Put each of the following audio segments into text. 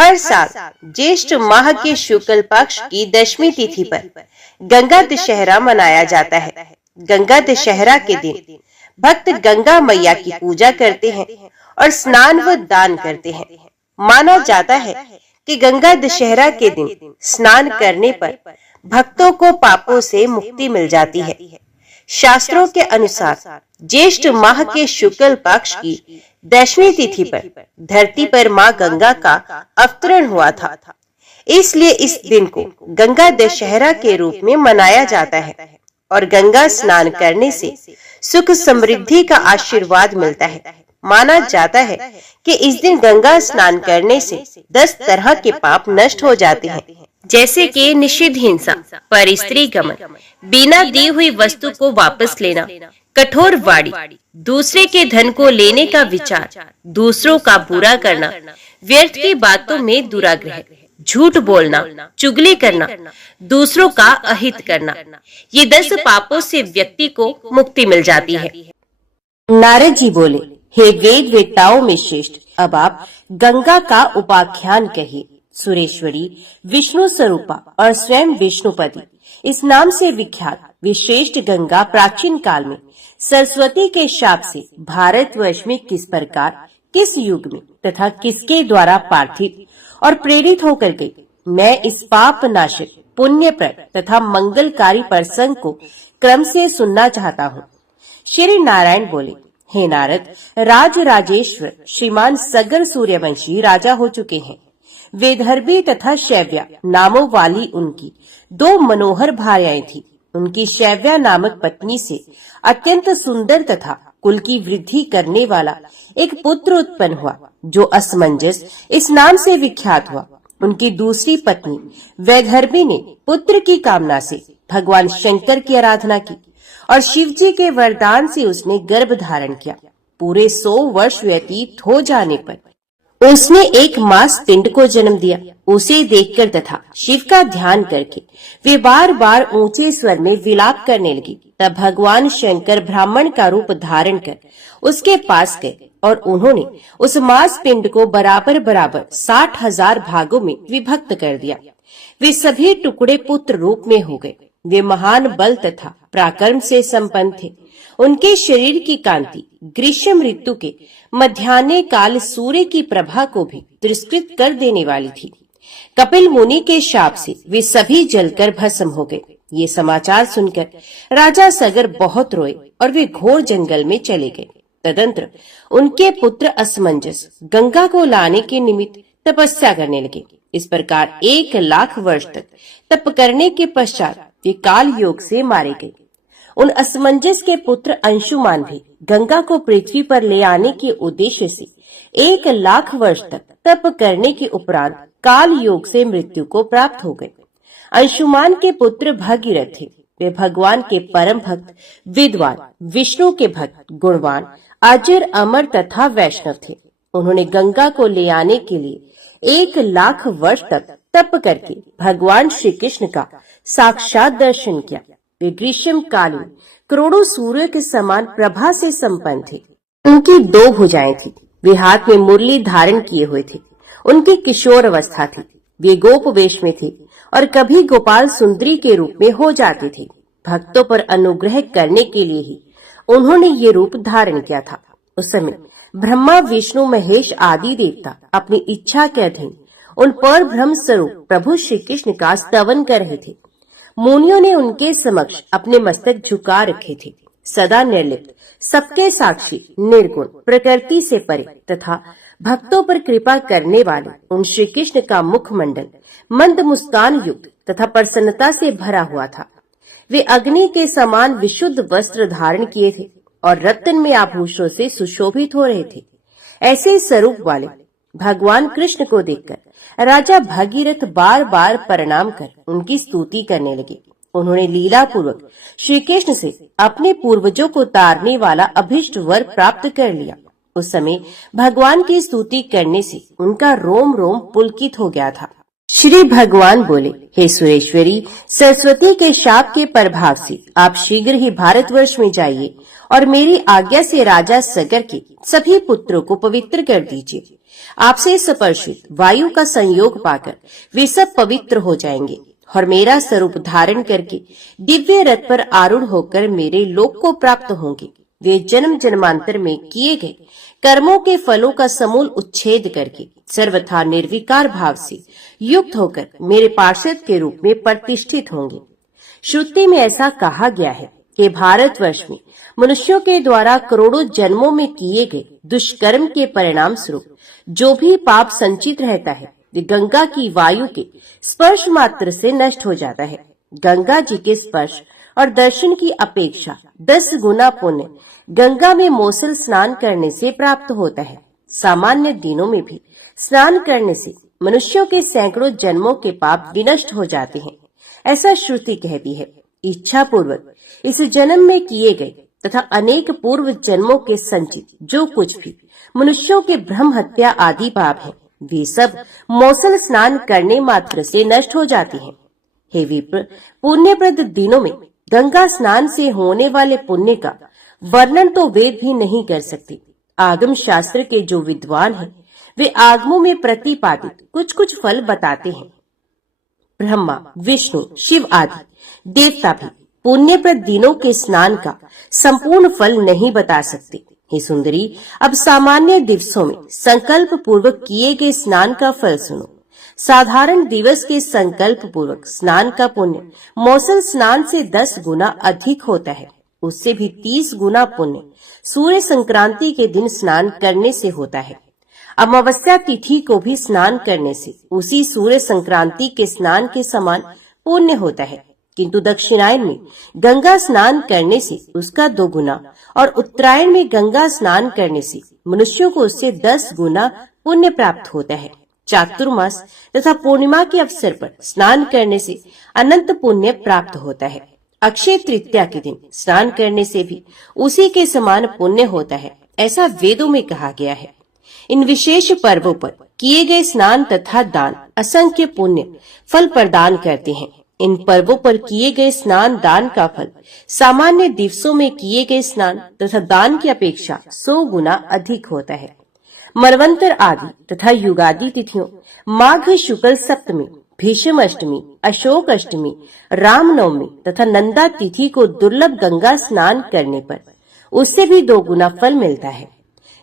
हर साल ज्येष्ठ माह के शुक्ल पक्ष की दशमी तिथि पर गंगा दशहरा मनाया जाता है। गंगा दशहरा के दिन भक्त गंगा मैया की पूजा करते हैं और स्नान व दान करते हैं। माना जाता है कि गंगा दशहरा के दिन स्नान करने पर भक्तों को पापों से मुक्ति मिल जाती है। शास्त्रों के अनुसार ज्येष्ठ माह के शुक्ल पक्ष की दशमी तिथि पर धरती पर मां गंगा का अवतरण हुआ था। इसलिए इस दिन को गंगा दशहरा के रूप में मनाया जाता है और गंगा स्नान करने से सुख समृद्धि का आशीर्वाद मिलता है। माना जाता है कि इस दिन गंगा स्नान करने से 10 तरह के पाप नष्ट हो जाते हैं, जैसे कि निषिद्ध हिंसा, परस्त्री गमन, बिना दी हुई वस्तु को वापस लेना, कठोर वाणी, दूसरे के धन को लेने का विचार, दूसरों का बुरा करना, व्यर्थ की बातों में दुराग्रह, झूठ बोलना, चुगली करना, दूसरों का अहित करना, ये 10 पापों से व्यक्ति को मुक्ति मिल जाती है। नारद जी बोले, हे वेद वेत्ताओं में श्रेष्ठ, अब आप गंगा का उपाख्यान कहिए। सुरेश्वरी, विष्णु स्वरूपा और स्वयं विष्णुपति इस नाम से विख्यात विश्रेष्ठ गंगा प्राचीन काल में सरस्वती के शाप से भारतवर्ष में किस प्रकार, किस युग में तथा किसके द्वारा पार्थिव और प्रेरित होकर गई, मैं इस पाप नाशक, पुण्यप्रद तथा मंगलकारी प्रसंग को क्रम से सुनना चाहता हूँ। श्री नारायण बोले, हे नारद, राज राजेश्वर श्रीमान सगर सूर्यवंशी राजा हो चुके हैं। वेदर्भी तथा शैव्या नामों वाली उनकी 2 मनोहर भार्याएं थी। उनकी शैव्या नामक पत्नी से अत्यंत सुंदर तथा कुल की वृद्धि करने वाला एक पुत्र उत्पन्न हुआ, जो असमंजस इस नाम से विख्यात हुआ। उनकी दूसरी पत्नी वैदर्भी ने पुत्र की कामना से भगवान शंकर की आराधना की और शिव जी के वरदान से उसने गर्भ धारण किया। पूरे 100 वर्ष व्यतीत हो जाने पर उसने एक मास पिंड को जन्म दिया। उसे देखकर तथा शिव का ध्यान करके वे बार बार ऊंचे स्वर में विलाप करने लगी। तब भगवान शंकर ब्राह्मण का रूप धारण कर उसके पास गए और उन्होंने उस मास पिंड को बराबर बराबर 60,000 भागों में विभक्त कर दिया। वे सभी टुकड़े पुत्र रूप में हो गए। वे महान बल तथा पराक्रम से संपन्न थे। उनके शरीर की कांति ग्रीष्म ऋतु के मध्याह्न काल सूर्य की प्रभा को भी तिरस्कृत कर देने वाली थी। कपिल मुनि के शाप से वे सभी जलकर भस्म हो गए। ये समाचार सुनकर राजा सगर बहुत रोए और वे घोर जंगल में चले गए। तदंतर उनके पुत्र असमंजस गंगा को लाने के निमित्त तपस्या करने लगे। इस प्रकार 1 लाख वर्ष तक तप करने के पश्चात वे काल योग से मारे गए। उन असमंजस के पुत्र अंशुमान भी गंगा को पृथ्वी पर ले आने के उद्देश्य से 1 लाख वर्ष तक तप करने के उपरांत काल योग से मृत्यु को प्राप्त हो गए। अंशुमान के पुत्र भगीरथ थे। वे भगवान के परम भक्त, विद्वान, विष्णु के भक्त, गुणवान, अजर, अमर तथा वैष्णव थे। उन्होंने गंगा को ले आने के लिए 1 लाख वर्ष तक तप करके भगवान श्री कृष्ण का साक्षात दर्शन किया। वे ग्रीष्म काल में करोड़ों सूर्य के समान प्रभा से संपन्न थे। उनकी 2 भुजाएं थी। वे हाथ में मुरली धारण किए हुए थे। उनकी किशोर अवस्था थी। वे गोप वेश में थे और कभी गोपाल सुंदरी के रूप में हो जाते थे। भक्तों पर अनुग्रह करने के लिए ही उन्होंने ये रूप धारण किया था। उस समय ब्रह्मा, विष्णु, महेश आदि देवता अपनी इच्छा के अधीन उन पर ब्रह्म स्वरूप प्रभु श्री कृष्ण का स्तवन कर रहे थे। मुनियों ने उनके समक्ष अपने मस्तक झुका रखे थे। सदा निर्लिप्त, सबके साक्षी, निर्गुण, प्रकृति से परे तथा भक्तों पर कृपा करने वाले उन श्री कृष्ण का मुखमंडल मंद मुस्कान युक्त तथा प्रसन्नता से भरा हुआ था। वे अग्नि के समान विशुद्ध वस्त्र धारण किए थे और रत्न में आभूषणों से सुशोभित हो रहे थे। ऐसे स्वरूप वाले भगवान कृष्ण को देखकर राजा भगीरथ बार बार प्रणाम कर उनकी स्तुति करने लगे। उन्होंने लीला पूर्वक श्री कृष्ण से अपने पूर्वजों को तारने वाला अभिष्ट वर प्राप्त कर लिया। उस समय भगवान की स्तुति करने से उनका रोम रोम पुलकित हो गया था। श्री भगवान बोले, हे सुरेश्वरी, सरस्वती के शाप के प्रभाव से आप शीघ्र ही भारतवर्ष में जाइए और मेरी आज्ञा से राजा सगर के सभी पुत्रों को पवित्र कर दीजिए। आपसे स्पर्शित वायु का संयोग पाकर वे सब पवित्र हो जाएंगे और मेरा स्वरूप धारण करके दिव्य रथ पर आरूढ़ होकर मेरे लोक को प्राप्त होंगे। वे जन्म जन्मांतर में किए गए कर्मों के फलों का समूल उच्छेद करके सर्वथा निर्विकार भाव से युक्त होकर मेरे पार्षद के रूप में प्रतिष्ठित होंगे। श्रुति में ऐसा कहा गया है कि भारतवर्ष में मनुष्यों के द्वारा करोड़ों जन्मों में किए गए दुष्कर्म के परिणाम स्वरूप जो भी पाप संचित रहता है वे गंगा की वायु के स्पर्श मात्र से नष्ट हो जाता है। गंगा जी के स्पर्श और दर्शन की अपेक्षा 10 गुना पुण्य गंगा में मौसल स्नान करने से प्राप्त होता है। सामान्य दिनों में भी स्नान करने से मनुष्यों के सैकड़ों जन्मों के पाप विनष्ट हो जाते हैं, ऐसा श्रुति कहती है। इच्छा पूर्वक इस जन्म में किए गए तथा अनेक पूर्व जन्मों के संचित जो कुछ भी मनुष्यों के ब्रह्म हत्या आदि पाप हैं, वे सब मौसल स्नान करने मात्र से नष्ट हो जाते हैं। हे विप्र, पुण्यप्रद दिनों में गंगा स्नान से होने वाले पुण्य का वर्णन तो वेद भी नहीं कर सकते। आगम शास्त्र के जो विद्वान हैं, वे आगमों में प्रतिपादित कुछ कुछ फल बताते हैं। ब्रह्मा, विष्णु, शिव आदि देवता भी पुण्यप्रद दिनों के स्नान का संपूर्ण फल नहीं बता सकते। हे सुंदरी, अब सामान्य दिवसों में संकल्प पूर्वक किए गए स्नान का फल सुनो। साधारण दिवस के संकल्प पूर्वक स्नान का पुण्य मौसल स्नान से 10 गुना अधिक होता है। उससे भी 30 गुना पुण्य सूर्य संक्रांति के दिन स्नान करने से होता है। अमावस्या तिथि को भी स्नान करने से उसी सूर्य संक्रांति के स्नान के समान पुण्य होता है, किंतु दक्षिणायन में गंगा स्नान करने से उसका 2 गुना और उत्तरायण में गंगा स्नान करने से मनुष्यों को उससे 10 गुना पुण्य प्राप्त होता है। चातुर्मास तथा पूर्णिमा के अवसर पर स्नान करने से अनंत पुण्य प्राप्त होता है। अक्षय तृतीया के दिन स्नान करने से भी उसी के समान पुण्य होता है, ऐसा वेदों में कहा गया है। इन विशेष पर्वों पर किए गए स्नान तथा दान असंख्य पुण्य फल प्रदान करते हैं। इन पर्वों पर किए गए स्नान दान का फल सामान्य दिवसों में किए गए स्नान तथा दान की अपेक्षा 100 गुना अधिक होता है। मरवंतर आदि तथा युगादि तिथियों, माघ शुक्ल सप्तमी, भीष्म अष्टमी, अशोक अष्टमी, रामनवमी तथा नंदा तिथि को दुर्लभ गंगा स्नान करने पर उससे भी 2 गुना फल मिलता है।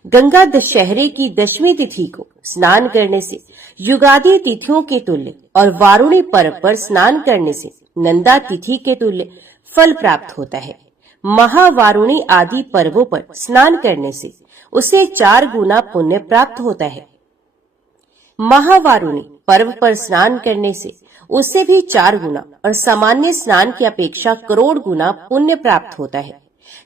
गंगा दशहरे की 10वीं तिथि को स्नान करने से युगादि तिथियों के तुल्य और वारुणी पर्व पर स्नान करने से नंदा तिथि के तुल्य फल प्राप्त होता है। महावारुणी आदि पर्वों पर स्नान करने से उसे 4 गुना पुण्य प्राप्त होता है। महावारुणी पर्व पर स्नान करने से उससे भी 4 गुना और सामान्य स्नान की अपेक्षा करोड़ गुना पुण्य प्राप्त होता है।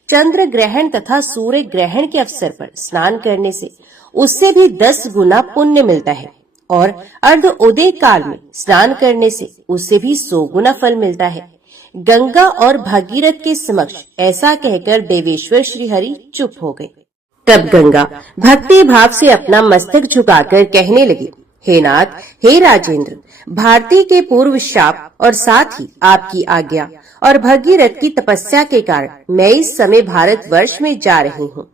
चंद्र ग्रहण तथा सूर्य ग्रहण के अवसर पर स्नान करने से उससे भी 10 गुना पुण्य मिलता है और अर्ध उदय काल में स्नान करने से उससे भी 100 गुना फल मिलता है। गंगा और भागीरथ के समक्ष ऐसा कहकर देवेश्वर श्री हरि चुप हो गए। तब गंगा भक्ति भाव से अपना मस्तक झुकाकर कहने लगी, हे नाथ, हे राजेंद्र, भारती के पूर्व शाप और साथ ही आपकी आज्ञा और भगीरथ की तपस्या के कारण मैं इस समय भारतवर्ष में जा रही हूँ।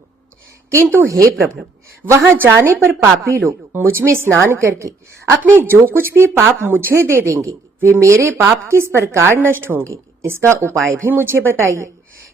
किंतु हे प्रभु, वहाँ जाने पर पापी लोग मुझ में स्नान करके अपने जो कुछ भी पाप मुझे दे देंगे, वे मेरे पाप किस प्रकार नष्ट होंगे, इसका उपाय भी मुझे बताइए।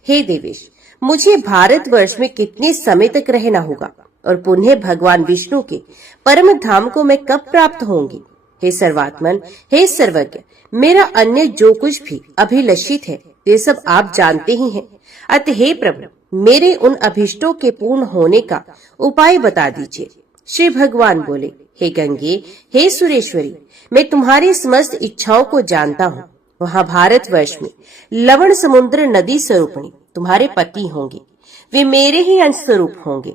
हे देवेश, मुझे भारतवर्ष में कितने समय तक रहना होगा और पुनः भगवान विष्णु के परम धाम को मैं कब प्राप्त होंगी? हे सर्वात्मन, हे सर्वज्ञ, मेरा अन्य जो कुछ भी अभिलषित है ये सब आप जानते ही हैं। अतः हे प्रभु, मेरे उन अभिष्टों के पूर्ण होने का उपाय बता दीजिए। श्री भगवान बोले, हे गंगे, हे सुरेश्वरी, मैं तुम्हारी समस्त इच्छाओं को जानता हूँ। वहाँ भारतवर्ष में लवण समुद्र नदी स्वरूपणी तुम्हारे पति होंगे, वे मेरे ही अंश स्वरूप होंगे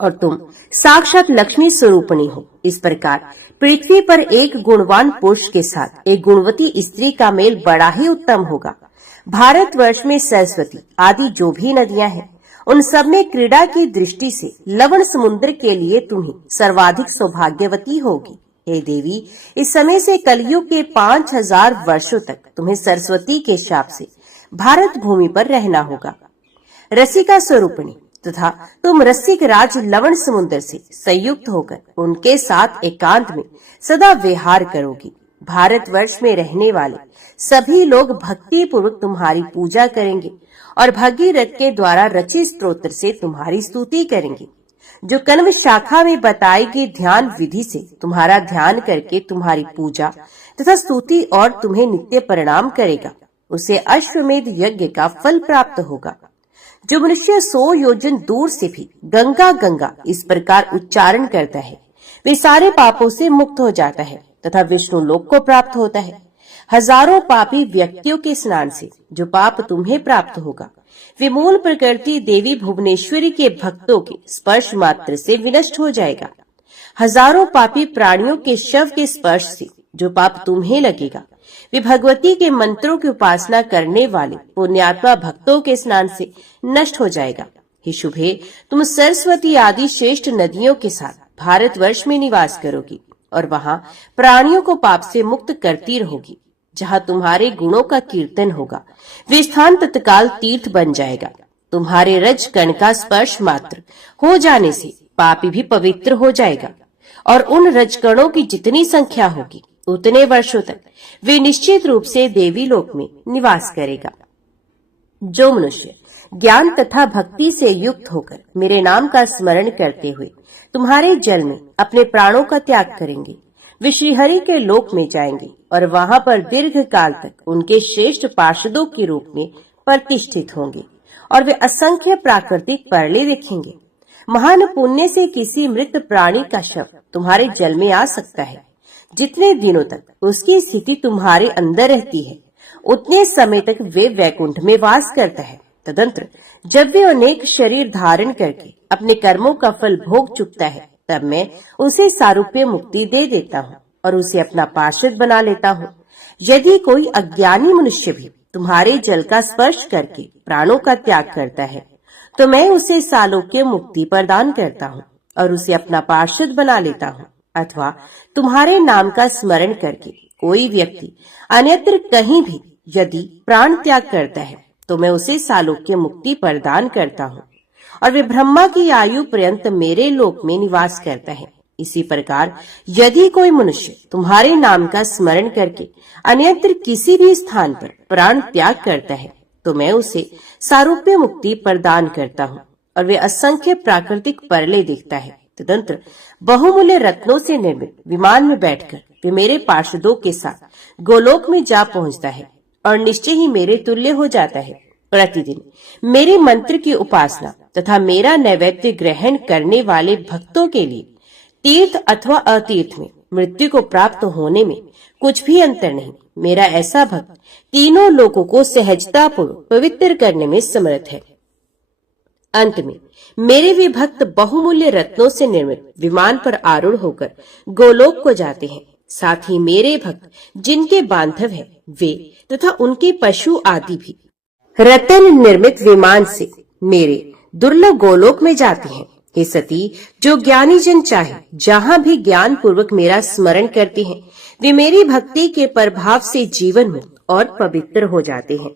और तुम साक्षात लक्ष्मी स्वरूपणी हो। इस प्रकार पृथ्वी पर एक गुणवान पुरुष के साथ एक गुणवती स्त्री का मेल बड़ा ही उत्तम होगा। भारतवर्ष में सरस्वती आदि जो भी नदियां हैं, उन सब में क्रीड़ा की दृष्टि से लवण समुद्र के लिए तुम ही सर्वाधिक सौभाग्यवती होगी। हे देवी, इस समय से कलयुग के 5000 वर्षों तक तुम्हें सरस्वती के शाप से भारत भूमि पर रहना होगा। रसिका स्वरूपणी, तथा तुम रसिक राज लवण समुद्र से संयुक्त होकर उनके साथ एकांत में सदा विहार करोगी। भारतवर्ष में रहने वाले सभी लोग भक्ति पूर्वक तुम्हारी पूजा करेंगे और भगीरथ के द्वारा रचित स्तोत्र से तुम्हारी स्तुति करेंगे। जो कण्व शाखा में बताई गई ध्यान विधि से तुम्हारा ध्यान करके तुम्हारी पूजा तथा स्तुति और तुम्हें नित्य प्रणाम करेगा, उसे अश्वमेध यज्ञ का फल प्राप्त होगा। जो मनुष्य 100 योजन दूर से भी गंगा गंगा इस प्रकार उच्चारण करता है, वे सारे पापों से मुक्त हो जाता है तथा विष्णु लोक को प्राप्त होता है। हजारों पापी व्यक्तियों के स्नान से जो पाप तुम्हें प्राप्त होगा, वे मूल प्रकृति देवी भुवनेश्वरी के भक्तों के स्पर्श मात्र से विनष्ट हो जाएगा। हजारों पापी प्राणियों के शव के स्पर्श से जो पाप तुम्हें लगेगा, वे भगवती के मंत्रों की उपासना करने वाले पुण्यात्मा भक्तों के स्नान से नष्ट हो जाएगा। हे शुभे, तुम सरस्वती आदि श्रेष्ठ नदियों के साथ भारतवर्ष में निवास करोगी और वहां प्राणियों को पाप से मुक्त करती रहोगी। जहां तुम्हारे गुणों का कीर्तन होगा, वे स्थान तत्काल तीर्थ बन जाएगा। तुम्हारे रज कण का स्पर्श मात्र हो जाने से पापी भी पवित्र हो जाएगा और उन रजकणों की जितनी संख्या होगी, उतने वर्षों तक वे निश्चित रूप से देवी लोक में निवास करेगा। जो मनुष्य ज्ञान तथा भक्ति से युक्त होकर मेरे नाम का स्मरण करते हुए तुम्हारे जल में अपने प्राणों का त्याग करेंगे, वे श्रीहरि के लोक में जाएंगे और वहां पर दीर्घ काल तक उनके श्रेष्ठ पार्षदों के रूप में प्रतिष्ठित होंगे और वे असंख्य प्राकृतिक परले देखेंगे। महान पुण्य से किसी मृत प्राणी का शव तुम्हारे जल में आ सकता है। जितने दिनों तक उसकी स्थिति तुम्हारे अंदर रहती है, उतने समय तक वे वैकुंठ में वास करता है। तदंतर जब वे अनेक शरीर धारण करके अपने कर्मों का फल भोग चुकता है, तब मैं उसे सारूप्य मुक्ति दे देता हूँ और उसे अपना पार्षद बना लेता हूँ। यदि कोई अज्ञानी मनुष्य भी तुम्हारे जल का स्पर्श करके प्राणों का त्याग करता है, तो मैं उसे सालोक्य मुक्ति प्रदान करता हूँ और उसे अपना पार्षद बना लेता हूँ। अथवा तुम्हारे नाम का स्मरण करके कोई व्यक्ति अन्यत्र कहीं भी यदि प्राण त्याग करता है, तो मैं उसे सालोक्य मुक्ति प्रदान करता हूँ और वे ब्रह्मा की आयु पर्यंत मेरे लोक में निवास करता है। इसी प्रकार यदि कोई मनुष्य तुम्हारे नाम का स्मरण करके अन्यत्र किसी भी स्थान पर प्राण त्याग करता है, तो मैं उसे सारूप्य मुक्ति प्रदान करता हूँ और वे असंख्य प्राकृतिक परले देखता है। तदंतर बहुमूल्य रत्नों से निर्मित विमान में बैठकर वे मेरे पार्षदों के साथ गोलोक में जा पहुंचता है और निश्चय ही मेरे तुल्य हो जाता है। प्रतिदिन मेरे मंत्र की उपासना तथा मेरा नैवेद्य ग्रहण करने वाले भक्तों के लिए तीर्थ अथवा अतीर्थ में मृत्यु को प्राप्त होने में कुछ भी अंतर नहीं। मेरा ऐसा भक्त तीनों लोगों को सहजता पूर्वक पवित्र करने में समर्थ है। अंत में मेरे वे भक्त बहुमूल्य रत्नों से निर्मित विमान पर आरूढ़ होकर गोलोक को जाते हैं। साथ ही मेरे भक्त जिनके बांधव है, वे तथा उनके पशु आदि भी रतन निर्मित विमान से मेरे दुर्लभ गोलोक में जाते हैं। हे सती, जो ज्ञानी जन चाहे जहाँ भी ज्ञान पूर्वक मेरा स्मरण करते हैं, वे मेरी भक्ति के प्रभाव से जीवन मुक्त और पवित्र हो जाते हैं।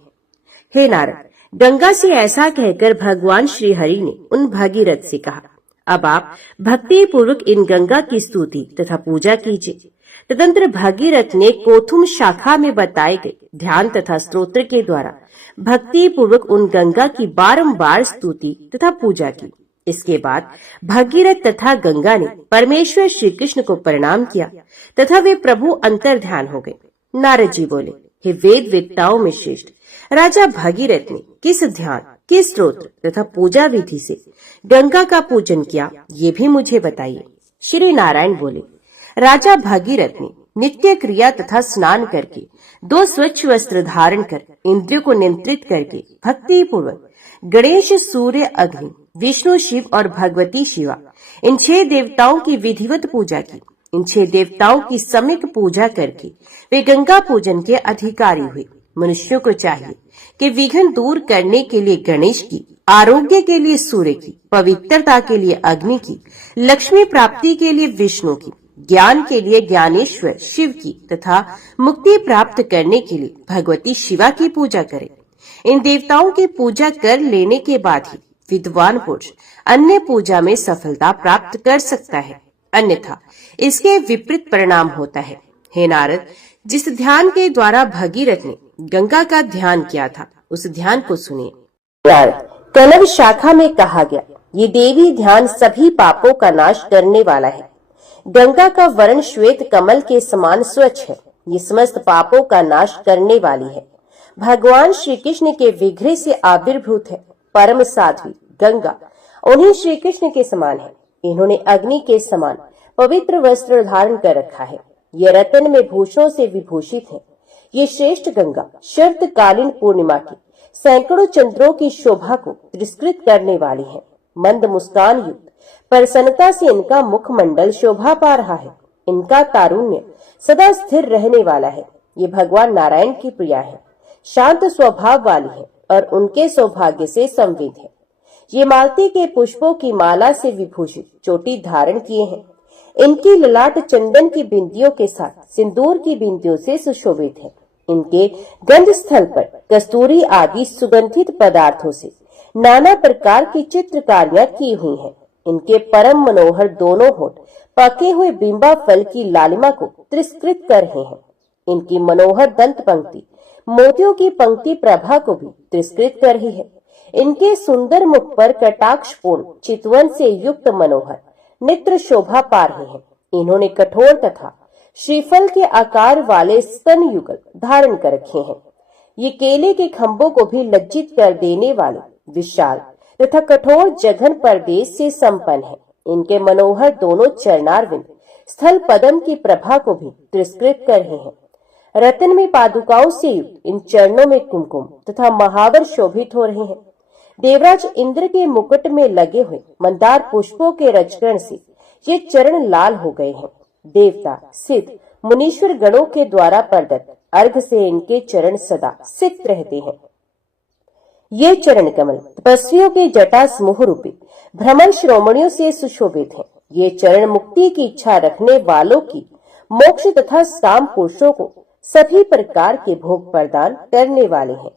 हे नारद, गंगा से ऐसा कहकर भगवान श्री हरि ने उन भगीरथ से कहा, अब आप भक्ति पूर्वक इन गंगा की स्तुति तथा पूजा कीजिए। तदंतर भगीरथ ने कोथुम शाखा में बताए गए ध्यान तथा स्तोत्र के द्वारा भक्ति पूर्वक उन गंगा की बारंबार स्तुति तथा पूजा की। इसके बाद भगीरथ तथा गंगा ने परमेश्वर श्री कृष्ण को प्रणाम किया तथा वे प्रभु अंतर ध्यान हो गए। नारद जी बोले, हे वेद वेत्ताओं में श्रेष्ठ राजा भगीरथ ने किस ध्यान, किस स्तोत्र तथा पूजा विधि से गंगा का पूजन किया, ये भी मुझे बताइए। श्री नारायण बोले, राजा भगीरथ ने नित्य क्रिया तथा स्नान करके 2 स्वच्छ वस्त्र धारण कर इंद्रियों को नियंत्रित करके भक्ति पूर्वक गणेश, सूर्य, अग्नि, विष्णु, शिव और भगवती शिवा इन 6 देवताओं की विधिवत पूजा की। इन 6 देवताओं की सम्यक पूजा करके वे गंगा पूजन के अधिकारी हुए। मनुष्यों को चाहिए कि विघ्न दूर करने के लिए गणेश की, आरोग्य के लिए सूर्य की, पवित्रता के लिए अग्नि की, लक्ष्मी प्राप्ति के लिए विष्णु की, ज्ञान के लिए ज्ञानेश्वर शिव की तथा मुक्ति प्राप्त करने के लिए भगवती शिवा की पूजा करें। इन देवताओं की पूजा कर लेने के बाद ही विद्वान पुरुष अन्य पूजा में सफलता प्राप्त कर सकता है, अन्यथा इसके विपरीत परिणाम होता है। हे नारद, जिस ध्यान के द्वारा भगीरथ ने गंगा का ध्यान किया था, उस ध्यान को सुनिए। नारद, कनव शाखा में कहा गया, ये देवी ध्यान सभी पापों का नाश करने वाला है। गंगा का वर्ण श्वेत कमल के समान स्वच्छ है। ये समस्त पापों का नाश करने वाली है। भगवान श्री कृष्ण के विग्रह से आविर्भूत है। परम साध्वी गंगा उन्हीं श्री कृष्ण के समान है। इन्होंने अग्नि के समान पवित्र वस्त्र धारण कर रखा है। ये रत्न में भूषणों से विभूषित है। ये श्रेष्ठ गंगा शरतकालीन पूर्णिमा की सैकड़ों चंद्रों की शोभा को तिरस्कृत करने वाली है। मंद मुस्कान युक्त प्रसन्नता से इनका मुखमंडल शोभा पा रहा है। इनका तारुण्य सदा स्थिर रहने वाला है। ये भगवान नारायण की प्रिया है, शांत स्वभाव वाली है और उनके सौभाग्य से संविद है। ये मालती के पुष्पों की माला से विभूषित चोटी धारण किए हैं। इनकी ललाट चंदन की बिंदियों के साथ सिंदूर की बिंदियों से सुशोभित है। इनके गंध स्थल पर कस्तूरी आदि सुगंधित पदार्थों से नाना प्रकार की चित्रकारियां की हुई हैं। इनके परम मनोहर दोनों होठ पके हुए बिंबा फल की लालिमा को तिरस्कृत कर रहे हैं। इनकी मनोहर दंत पंक्ति मोतियों की पंक्ति प्रभा को भी तिरस्कृत कर रही है। इनके सुंदर मुख पर कटाक्षपूर्ण चितवन से युक्त मनोहर नेत्र शोभा पा रहे हैं। इन्होंने कठोर तथा श्रीफल के आकार वाले स्तन युगल धारण कर रखे हैं। ये केले के खंभों को भी लज्जित कर देने वाले विशाल तथा कठोर जघन प्रदेश से संपन्न है। इनके मनोहर दोनों चरणारविंद स्थल पद्म की प्रभा को भी तिरस्कृत कर रहे हैं। रत्न में पादुकाओं से युक्त इन चरणों में कुमकुम तथा महावर शोभित हो रहे हैं। देवराज इंद्र के मुकुट में लगे हुए मंदार पुष्पों के रजकण से ये चरण लाल हो गए हैं। देवता सिद्ध मुनीश्वर गणों के द्वारा प्रदत्त अर्घ से इनके चरण सदा सिक्त रहते हैं। ये चरण कमल तपस्वियों के जटा समूह रूपी भ्रमर श्रोमणियों से सुशोभित हैं। ये चरण मुक्ति की इच्छा रखने वालों की मोक्ष तथा काम पुरुषों को सभी प्रकार के भोग प्रदान करने वाले हैं।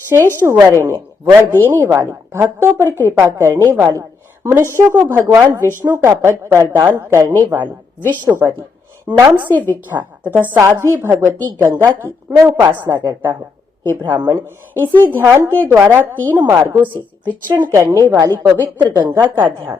श्रेष्ठ वरेण्य वर देने वाली, भक्तों पर कृपा करने वाली, मनुष्यों को भगवान विष्णु का पद प्रदान करने वाली विष्णुपति नाम से विख्यात तथा साध्वी भगवती गंगा की मैं उपासना करता हूँ। हे ब्राह्मण, इसी ध्यान के द्वारा 3 मार्गों से विचरण करने वाली पवित्र गंगा का ध्यान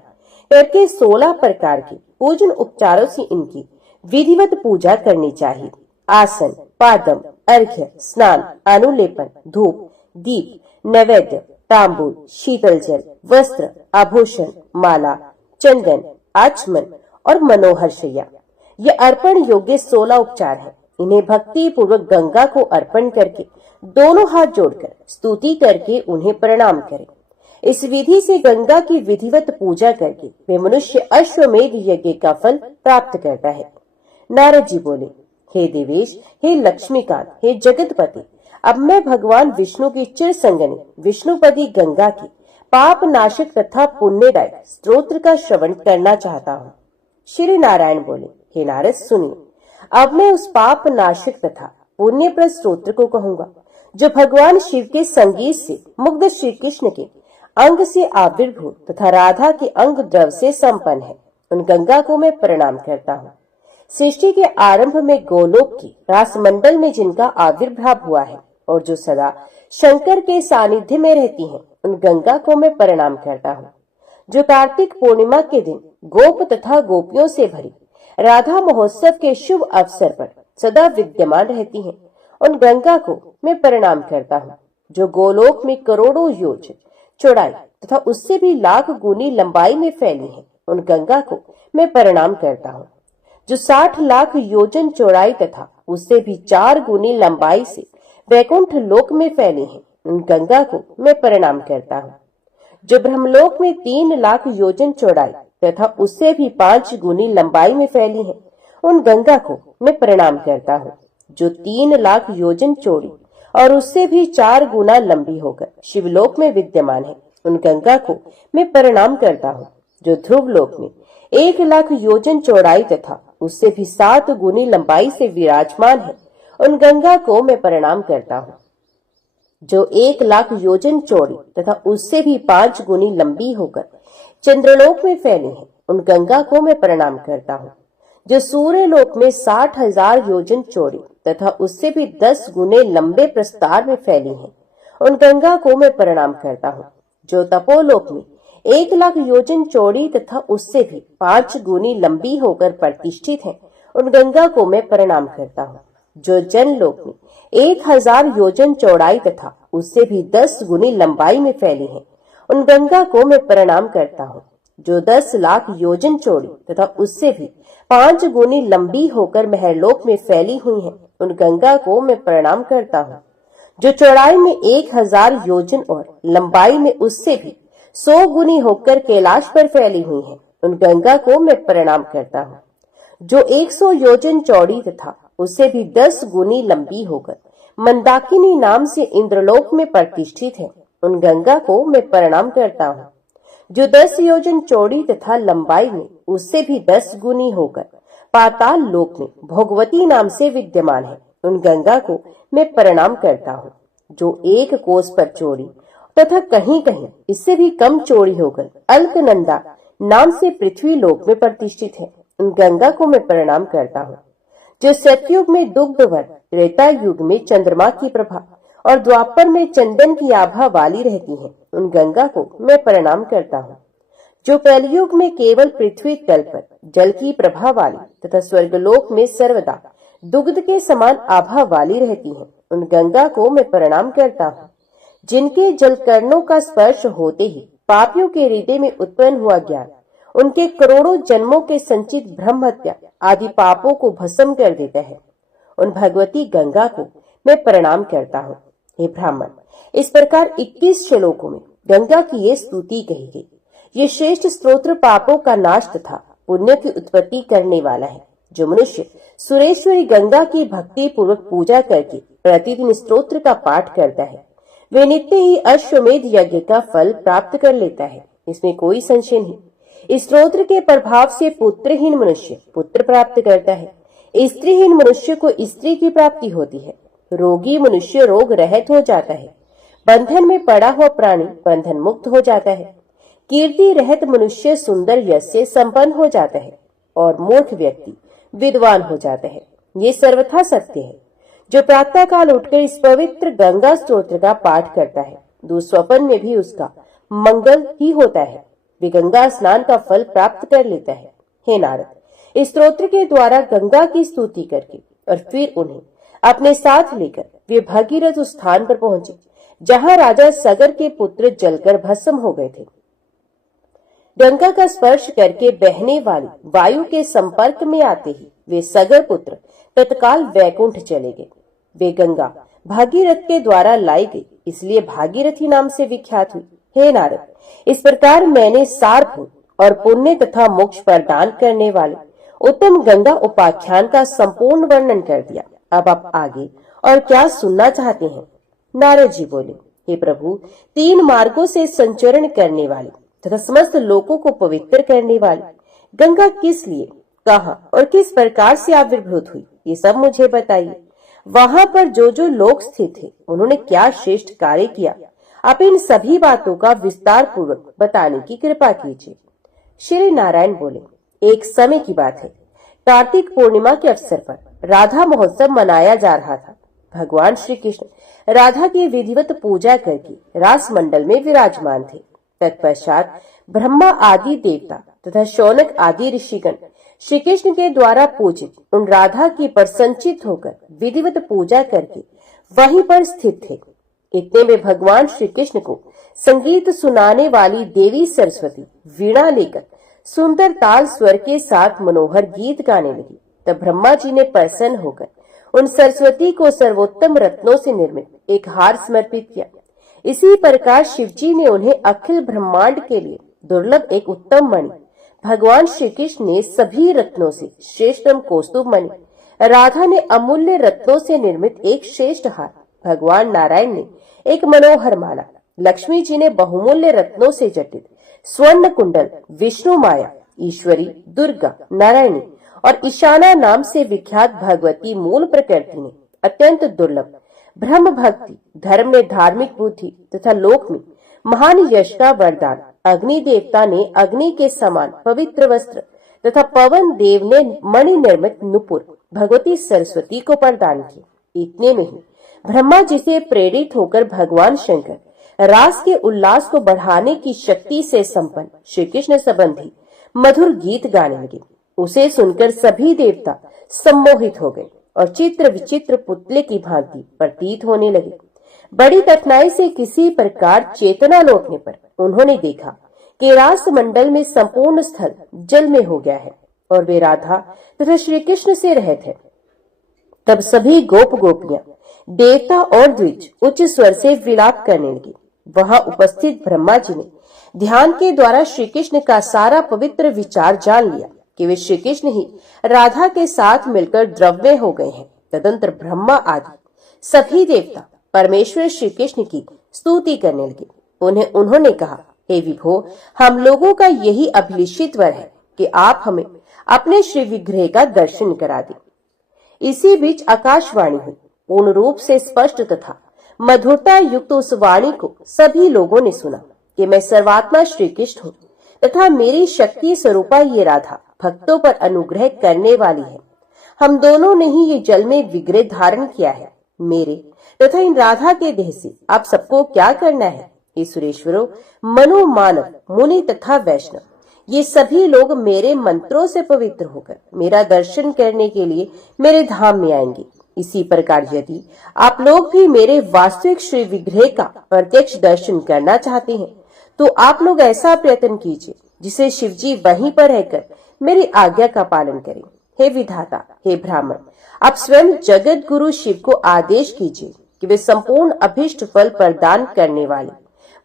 करके 16 प्रकार के पूजन उपचारों से इनकी विधिवत पूजा करनी चाहिए। आसन, पादम, अर्घ्य, स्नान, अनुलेपन, धूप, दीप, नैवेद्य, तांबूल, शीतल जल, वस्त्र, आभूषण, माला, चंदन, आचमन और मनोहर शैया, ये अर्पण योग्य 16 उपचार हैं। इन्हें भक्ति पूर्वक गंगा को अर्पण करके दोनों हाथ जोड़कर स्तुति करके उन्हें प्रणाम करें। इस विधि से गंगा की विधिवत पूजा करके वे मनुष्य अश्वमेध यज्ञ का फल प्राप्त करता है। नारद जी बोले, हे देवेश, हे लक्ष्मीकांत, हे जगतपति, अब मैं भगवान विष्णु की चिर संगनी विष्णुपति गंगा की पाप नाशक तथा पुण्यदायक स्तोत्र का श्रवण करना चाहता हूँ। श्री नारायण बोले, हे नारद सुनिए, अब मैं उस पाप नाशक तथा पुण्यप्रद स्तोत्र को कहूंगा जो भगवान शिव के संगीत से मुग्ध श्री कृष्ण के अंग से आविर्भूत तथा राधा के अंग द्रव से संपन्न है। उन गंगा को मैं प्रणाम करता हूँ। सृष्टि के आरंभ में गोलोक की रासमंडल में जिनका आविर्भाव हुआ है और जो सदा शंकर के सानिध्य में रहती हैं, उन गंगा को मैं प्रणाम करता हूँ। जो कार्तिक पूर्णिमा के दिन गोप तथा गोपियों से भरी राधा महोत्सव के शुभ अवसर पर सदा विद्यमान रहती हैं, उन गंगा को मैं प्रणाम करता हूँ। जो गोलोक में करोड़ों योजन चौड़ाई तथा उससे भी लाख गुनी लंबाई में फैली है, उन गंगा को मैं प्रणाम करता हूँ। जो 60 लाख योजन चौड़ाई तथा उससे भी 4 गुनी लंबाई से वैकुंठ लोक में फैली है, उन गंगा को मैं प्रणाम करता हूँ। जो ब्रह्मलोक में 3 लाख योजन चौड़ाई तथा उससे भी 5 गुनी लंबाई में फैली है, उन गंगा को मैं प्रणाम करता हूँ। जो 3 लाख योजन चौड़ी और उससे भी 4 गुना लंबी होकर शिवलोक में विद्यमान है, उन गंगा को मैं प्रणाम करता हूँ। जो ध्रुव लोक में 1 लाख योजन चौड़ाई तथा उससे भी 7 गुनी लंबाई से विराजमान है, उन गंगा को मैं प्रणाम करता हूँ। जो 1,00,000 योजन चौड़ी तथा उससे भी 5 गुनी लंबी होकर चंद्रलोक में फैली है, उन गंगा को मैं प्रणाम करता हूँ। जो सूर्यलोक में 60,000 योजन चौड़ी तथा उससे भी 10 गुने लंबे प्रस्तार में फैली है, उन गंगा को मैं प्रणाम करता हूँ। जो तपोलोक में 1,00,000 योजन चौड़ी तथा उससे भी 5 गुनी लंबी होकर प्रतिष्ठित है, उन गंगा को मैं प्रणाम करता हूँ। जो जनलोक में 1,000 योजन चौड़ाई तथा उससे भी 10 गुनी लंबाई में फैली है, उन गंगा को मैं प्रणाम करता हूँ। जो 10,00,000 योजन चौड़ी तथा उससे भी 5 गुनी लंबी होकर महरलोक में फैली हुई है, उन गंगा को मैं प्रणाम करता हूँ। जो चौड़ाई में 1,000 योजन और लंबाई में उससे भी 100 गुनी होकर कैलाश पर फैली हुई है, उन गंगा को मैं प्रणाम करता हूँ। जो 100 योजन चौड़ी तथा उससे भी 10 गुनी लंबी होकर मंदाकिनी नाम से इंद्रलोक में प्रतिष्ठित है, उन गंगा को मैं प्रणाम करता हूँ। जो 10 योजन चौड़ी तथा लंबाई में उससे भी 10 गुनी होकर पाताल लोक में भोगवती नाम से विद्यमान है, उन गंगा को मैं प्रणाम करता हूँ। जो 1 कोस पर चौड़ी तथा कहीं कहीं इससे भी कम चौड़ी होकर अलकनंदा नाम से पृथ्वी लोक में प्रतिष्ठित है, उन गंगा को मैं प्रणाम करता हूँ। जो सतयुग में दुग्धवर, त्रेता युग में चंद्रमा की प्रभा और द्वापर में चंदन की आभा वाली रहती है, उन गंगा को मैं प्रणाम करता हूँ। जो कलयुग में केवल पृथ्वी तल पर जल की प्रभा वाली तथा स्वर्गलोक में सर्वदा दुग्ध के समान आभा वाली रहती है, उन गंगा को मैं प्रणाम करता हूँ। जिनके जलकर्णों का स्पर्श होते ही पापियों के हृदय में उत्पन्न हुआ ज्ञान उनके करोड़ों जन्मों के संचित ब्रह्म हत्या आदि पापों को भस्म कर देता है, उन भगवती गंगा को मैं प्रणाम करता हूँ। हे ब्राह्मण, इस प्रकार 21 श्लोकों में गंगा की ये स्तुति कही गई। ये श्रेष्ठ स्तोत्र पापों का नाश तथा पुण्य की उत्पत्ति करने वाला है। जो मनुष्य सुरेश्वरी गंगा की भक्ति पूर्वक पूजा करके प्रतिदिन स्तोत्र का पाठ करता है, वे नित्य ही अश्वमेध यज्ञ का फल प्राप्त कर लेता है, इसमें कोई संशय नहीं। इस स्तोत्र के प्रभाव से पुत्रहीन मनुष्य पुत्र प्राप्त करता है, स्त्रीहीन मनुष्य को स्त्री की प्राप्ति होती है, रोगी मनुष्य रोग रहित हो जाता है, बंधन में पड़ा हुआ प्राणी बंधन मुक्त हो जाता है, कीर्ति रहित मनुष्य सुंदर यश से संपन्न हो जाता है और मूर्ख व्यक्ति विद्वान हो जाता है। ये सर्वथा सत्य है। जो प्रातः काल उठकर इस पवित्र गंगा स्तोत्र का पाठ करता है, दुस्वप्न में भी उसका मंगल ही होता है, वे गंगा स्नान का फल प्राप्त कर लेता है। हे नारद, इस स्तोत्र के द्वारा गंगा की स्तुति करके और फिर उन्हें अपने साथ लेकर वे भगीरथ उस स्थान पर पहुंचे जहां राजा सगर के पुत्र जलकर भस्म हो गए थे। गंगा का स्पर्श करके बहने वाली वायु के संपर्क में आते ही वे सगर पुत्र तत्काल वैकुंठ चले गए। वे गंगा भागीरथ के द्वारा लाई गई, इसलिए भागीरथी नाम से विख्यात हुई। हे नारद, इस प्रकार मैंने सारभूत और पुण्य तथा मोक्ष प्रदान करने वाले उत्तम गंगा उपाख्यान का संपूर्ण वर्णन कर दिया। अब आप आगे और क्या सुनना चाहते हैं? नारद जी बोले, हे प्रभु, 3 मार्गों से संचरण करने वाली तथा समस्त लोगों को पवित्र करने वाली गंगा किस लिए, कहाँ और किस प्रकार से आविर्भूत हुई, ये सब मुझे बताइए। वहां पर जो जो लोग स्थित थे उन्होंने क्या श्रेष्ठ कार्य किया, आप इन सभी बातों का विस्तार पूर्वक बताने की कृपा कीजिए। श्री नारायण बोले, एक समय की बात है, कार्तिक पूर्णिमा के अवसर पर राधा महोत्सव मनाया जा रहा था। भगवान श्री कृष्ण राधा की विधिवत पूजा करके रास मंडल में विराजमान थे। तत्पश्चात ब्रह्मा आदि देवता तथा शौनक आदि ऋषिगण श्री कृष्ण के द्वारा पूजित उन राधा की प्रसन्नचित होकर विधिवत पूजा करके वहीं पर स्थित थे। इतने में भगवान श्री कृष्ण को संगीत सुनाने वाली देवी सरस्वती वीणा लेकर सुंदर ताल स्वर के साथ मनोहर गीत गाने लगी। तब ब्रह्मा जी ने प्रसन्न होकर उन सरस्वती को सर्वोत्तम रत्नों से निर्मित एक हार समर्पित किया। इसी प्रकार शिव जी ने उन्हें अखिल ब्रह्मांड के लिए दुर्लभ एक उत्तम मणि, भगवान श्री कृष्ण ने सभी रत्नों से श्रेष्ठतम कौस्तुभ मणि, राधा ने अमूल्य रत्नों से निर्मित एक श्रेष्ठ हार, भगवान नारायण ने एक मनोहर माला, लक्ष्मी जी ने बहुमूल्य रत्नों से जटित स्वर्ण कुंडल, विष्णु माया, ईश्वरी, दुर्गा, नारायणी और ईशाना नाम से विख्यात भगवती मूल प्रकृति ने अत्यंत दुर्लभ ब्रह्म भक्ति, धर्म में धार्मिक बुद्धि तथा लोक में महान यश का वरदान अग्नि देवता ने अग्नि के समान पवित्र वस्त्र तथा पवन देव ने मणि निर्मित नुपुर भगवती सरस्वती को प्रदान किए। इतने में ही ब्रह्मा जी से प्रेरित होकर भगवान शंकर रास के उल्लास को बढ़ाने की शक्ति से संपन्न श्री कृष्ण संबंधी मधुर गीत गाने लगे। उसे सुनकर सभी देवता सम्मोहित हो गए और चित्र विचित्र पुतले की भांति प्रतीत होने लगे। बड़ी कठिनाई से किसी प्रकार चेतना लौटने पर उन्होंने देखा कि रास मंडल में संपूर्ण स्थल जल में हो गया है और वे राधा तथा श्री कृष्ण से रहित है। तब सभी गोप गोपियां, देवता और द्विज उच्च स्वर से विलाप करने लगे। वहां उपस्थित ब्रह्मा जी ने ध्यान के द्वारा श्री कृष्ण का सारा पवित्र विचार जान लिया कि वे श्री कृष्ण ही राधा के साथ मिलकर द्रव्य हो गए हैं। तदंतर ब्रह्मा आदि सभी देवता परमेश्वर श्री कृष्ण की स्तुति करने लगे। उन्होंने कहा, हे विभो, हम लोगों का यही अभिलिषित वर है कि आप हमें अपने श्री विग्रह का दर्शन करा दें। इसी बीच आकाशवाणी हुई। पूर्ण रूप से स्पष्ट तथा मधुरता युक्त उस वाणी को सभी लोगों ने सुना कि मैं सर्वात्मा श्री कृष्ण हूँ तथा मेरी शक्ति स्वरूपा ये राधा भक्तों पर अनुग्रह करने वाली है। हम दोनों ने ही ये जल में विग्रह धारण किया है। मेरे तथा इन राधा के देह से आप सबको क्या करना है? हे सुरेश्वरो, मनु, मानव, मुनि तथा वैष्णव, ये सभी लोग मेरे मंत्रों से पवित्र होकर मेरा दर्शन करने के लिए मेरे धाम में आएंगे। इसी प्रकार यदि आप लोग भी मेरे वास्तविक श्री विग्रह का प्रत्यक्ष दर्शन करना चाहते हैं तो आप लोग ऐसा प्रयत्न कीजिए जिसे शिवजी वहीं पर रहकर मेरी आज्ञा का पालन करें। हे विधाता, हे ब्राह्मण, आप स्वयं जगत गुरु शिव को आदेश कीजिए कि वे संपूर्ण अभिष्ट फल प्रदान करने वाले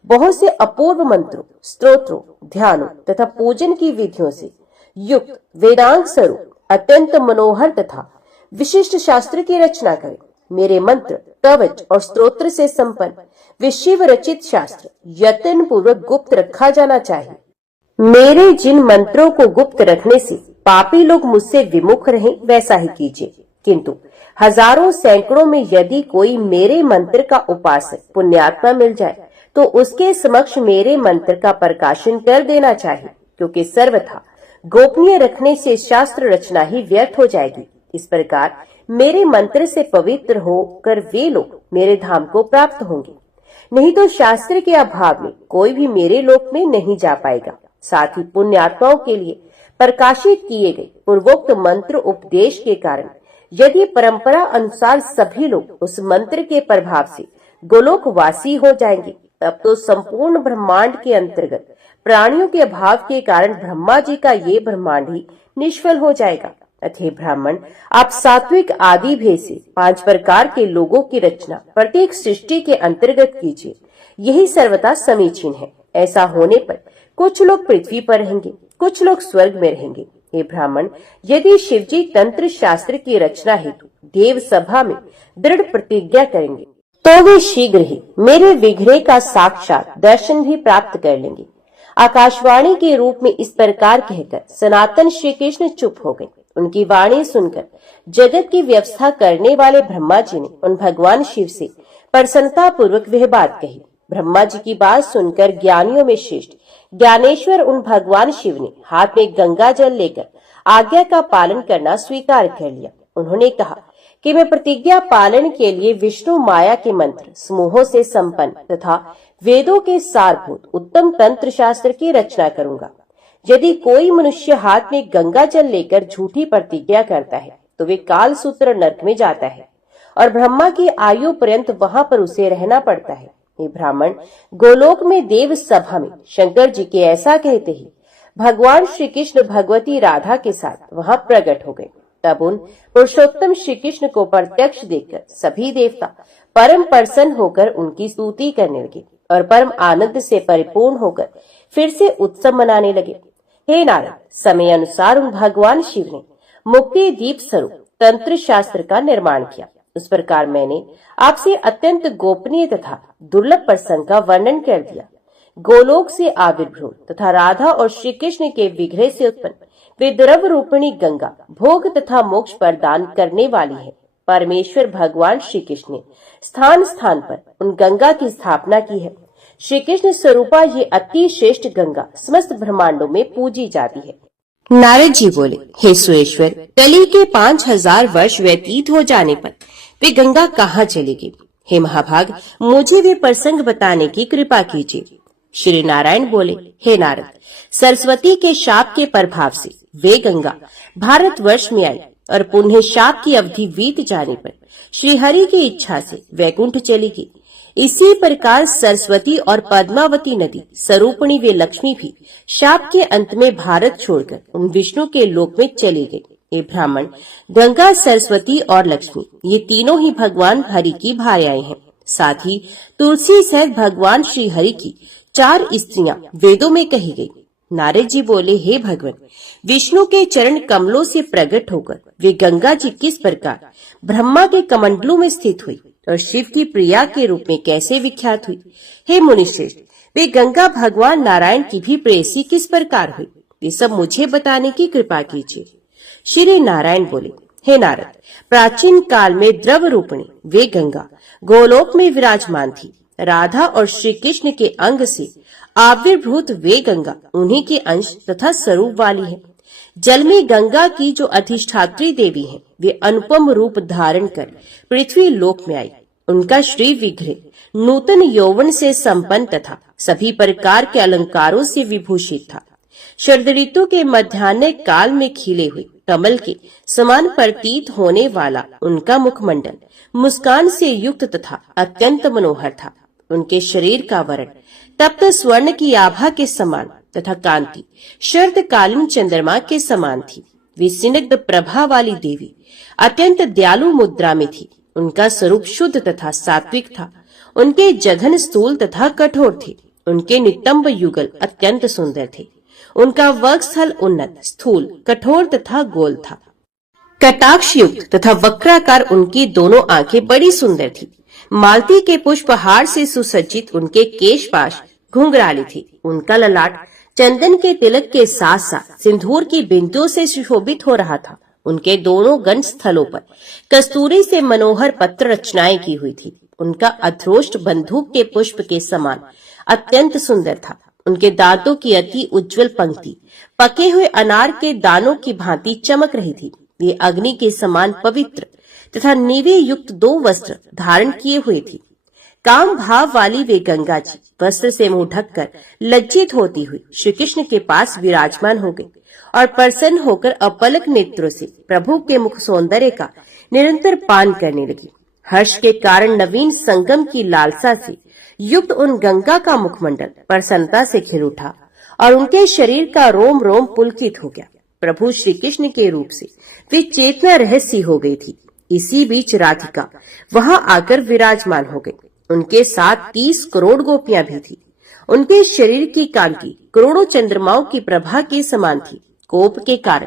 बहुत से अपूर्व मंत्रों, स्तोत्रों, ध्यानों तथा पूजन की विधियों से युक्त वेदांग स्वरूप अत्यंत मनोहर तथा विशिष्ट शास्त्र की रचना करें। मेरे मंत्र, कवच और स्तोत्र से संपन्न वे शिव रचित शास्त्र यत्न पूर्वक गुप्त रखा जाना चाहिए। मेरे जिन मंत्रों को गुप्त रखने से पापी लोग मुझसे विमुख रहें, वैसा ही कीजिए। किंतु हजारों सैकड़ों में यदि कोई मेरे मंत्र का उपासक पुण्यात्मा मिल जाए तो उसके समक्ष मेरे मंत्र का प्रकाशन कर देना चाहिए, क्योंकि सर्वथा गोपनीय रखने से शास्त्र रचना ही व्यर्थ हो जाएगी। इस प्रकार मेरे मंत्र से पवित्र होकर वे लोग मेरे धाम को प्राप्त होंगे। नहीं तो शास्त्र के अभाव में कोई भी मेरे लोक में नहीं जा पाएगा। साथ ही पुण्यात्माओं के लिए प्रकाशित किए गए पूर्वोक्त मंत्र उपदेश के कारण यदि परंपरा अनुसार सभी लोग उस मंत्र के प्रभाव से गोलोकवासी हो जाएंगे, तब तो संपूर्ण ब्रह्मांड के अंतर्गत प्राणियों के अभाव के कारण ब्रह्मा जी का ये ब्रह्मांड ही निष्फल हो जाएगा। अतः ब्राह्मण, आप सात्विक आदि भेद से 5 प्रकार के लोगों की रचना प्रत्येक सृष्टि के अंतर्गत कीजिए। यही सर्वथा समीचीन है। ऐसा होने पर कुछ लोग पृथ्वी पर रहेंगे, कुछ लोग स्वर्ग में रहेंगे। हे ब्राह्मण, यदि शिवजी तंत्र शास्त्र की रचना हेतु देव सभा में दृढ़ प्रतिज्ञा करेंगे तो वे शीघ्र ही मेरे विग्रह का साक्षात दर्शन भी प्राप्त कर लेंगे। आकाशवाणी के रूप में इस प्रकार कहकर सनातन श्री कृष्ण चुप हो गए। उनकी वाणी सुनकर जगत की व्यवस्था करने वाले ब्रह्मा जी ने उन भगवान शिव से प्रसन्नता पूर्वक वह बात कही। ब्रह्मा जी की बात सुनकर ज्ञानियों में श्रेष्ठ ज्ञानेश्वर उन भगवान शिव ने हाथ में गंगा जल लेकर आज्ञा का पालन करना स्वीकार कर लिया। उन्होंने कहा कि मैं प्रतिज्ञा पालन के लिए विष्णु माया के मंत्र समूहों से संपन्न तथा वेदों के सारभूत उत्तम तंत्र शास्त्र की रचना करूंगा। यदि कोई मनुष्य हाथ में गंगा जल लेकर झूठी प्रतिज्ञा करता है तो वे काल सूत्र नरक में जाता है और ब्रह्मा की आयु पर्यंत वहां पर उसे रहना पड़ता है। हे ब्राह्मण, गोलोक में देव सभा में शंकर जी के ऐसा कहते ही भगवान श्री कृष्ण भगवती राधा के साथ वहां प्रकट हो गए। तब उन पुरुषोत्तम श्री कृष्ण को प्रत्यक्ष देखकर सभी देवता परम प्रसन्न होकर उनकी स्तुति करने लगे और परम आनंद से परिपूर्ण होकर फिर से उत्सव मनाने लगे। हे नारद, समय अनुसार उन भगवान शिव ने मुक्ति दीप स्वरूप तंत्र शास्त्र का निर्माण किया। उस प्रकार मैंने आपसे अत्यंत गोपनीय तथा दुर्लभ प्रसंग का वर्णन कर दिया। गोलोक से आविर्भूत तथा राधा और श्री कृष्ण के विग्रह से उत्पन्न वे द्रव रूपिणी गंगा भोग तथा मोक्ष प्रदान करने वाली है। परमेश्वर भगवान श्री कृष्ण ने स्थान स्थान पर उन गंगा की स्थापना की है। श्री कृष्ण स्वरूपा ये अति श्रेष्ठ गंगा समस्त ब्रह्मांडों में पूजी जाती है। नारद जी बोले, हे सुरेश्वर, कली के 5000 वर्ष व्यतीत हो जाने पर वे गंगा कहाँ चली गई? हे महाभाग, मुझे वे प्रसंग बताने की कृपा कीजिए। श्री नारायण बोले, हे नारद, सरस्वती के शाप के प्रभाव से वे गंगा भारतवर्ष में आई और पुनः शाप की अवधि बीत जाने पर श्री हरि की इच्छा से वैकुंठ चली गई। इसी प्रकार सरस्वती और पद्मावती नदी, स्वरूपणी व लक्ष्मी भी शाप के अंत में भारत छोड़कर उन विष्णु के लोक में चली गई। ये ब्राह्मण, गंगा, सरस्वती और लक्ष्मी ये तीनों ही भगवान हरि की भार्याएं हैं। साथ ही तुलसी सहित भगवान श्री हरि की 4 स्त्रियां वेदों में कही गई। नारद जी बोले, हे भगवान, विष्णु के चरण कमलों से प्रकट होकर वे गंगा जी किस प्रकार ब्रह्मा के कमंडलों में स्थित हुई और शिव की प्रिया के रूप में कैसे विख्यात हुई? हे मुनिश्रेष्ठ, वे गंगा भगवान नारायण की भी प्रेयसी किस प्रकार हुई? ये सब मुझे बताने की कृपा कीजिए। श्री नारायण बोले, हे नारद, प्राचीन काल में द्रव रूपणी वे गंगा गोलोक में विराजमान थी। राधा और श्री कृष्ण के अंग से आविर्भूत वे गंगा उन्हीं के अंश तथा स्वरूप वाली है। जल में गंगा की जो अधिष्ठात्री देवी हैं, वे अनुपम रूप धारण कर पृथ्वी लोक में आई। उनका श्री विग्रह नूतन यौवन से संपन्न तथा सभी प्रकार के अलंकारों से विभूषित था। शरद ऋतु के मध्याह्न काल में खिले हुए कमल के समान प्रतीत होने वाला उनका मुखमंडल मुस्कान से युक्त तथा अत्यंत मनोहर था। उनके शरीर का वर्ण तप्त स्वर्ण की आभा के समान तथा कांति शरदकालीन चंद्रमा के समान थी। वे स्निग्ध प्रभा वाली देवी अत्यंत दयालु मुद्रा में थी। उनका स्वरूप शुद्ध तथा सात्विक था। उनके जघन स्थूल तथा कठोर थे। उनके नितंब युगल अत्यंत सुंदर थे। उनका वक्षस्थल उन्नत, स्थूल, कठोर तथा गोल था। कटाक्ष युक्त तथा वक्राकार उनकी दोनों आंखें बड़ी सुंदर थी। मालती के पुष्पहार से सुसज्जित उनके केशपाश घुंघराले थे। उनका ललाट चंदन के तिलक के साथ साथ सिंदूर की बिंदुओं से सुशोभित हो रहा था। उनके दोनों गंध स्थलों पर कस्तूरी से मनोहर पत्र रचनाएं की हुई थी। उनका अधरोष्ट बंदूक के पुष्प के समान अत्यंत सुंदर था। उनके दांतों की अति उज्जवल पंक्ति पके हुए अनार के दानों की भांति चमक रही थी। वे अग्नि के समान पवित्र तथा नीवे युक्त 2 वस्त्र धारण किए हुए थी। काम भाव वाली वे गंगा जी वस्त्र से मुंह ढककर लज्जित होती हुई श्री कृष्ण के पास विराजमान हो गई और प्रसन्न होकर अपलक नेत्रों से प्रभु के मुख सौंदर्य का निरंतर पान करने लगी। हर्ष के कारण नवीन संगम की लालसा से युक्त उन गंगा का मुखमंडल प्रसन्नता से खिल उठा और उनके शरीर का रोम रोम पुलकित हो गया। प्रभु श्री कृष्ण के रूप से वे चेतना रहस्य हो गई थी। इसी बीच राधिका वहां आकर विराजमान हो गई। उनके साथ 30 करोड़ गोपियां भी थी। उनके शरीर की कांति करोड़ों चंद्रमाओं की प्रभा के समान थी। कोप के कारण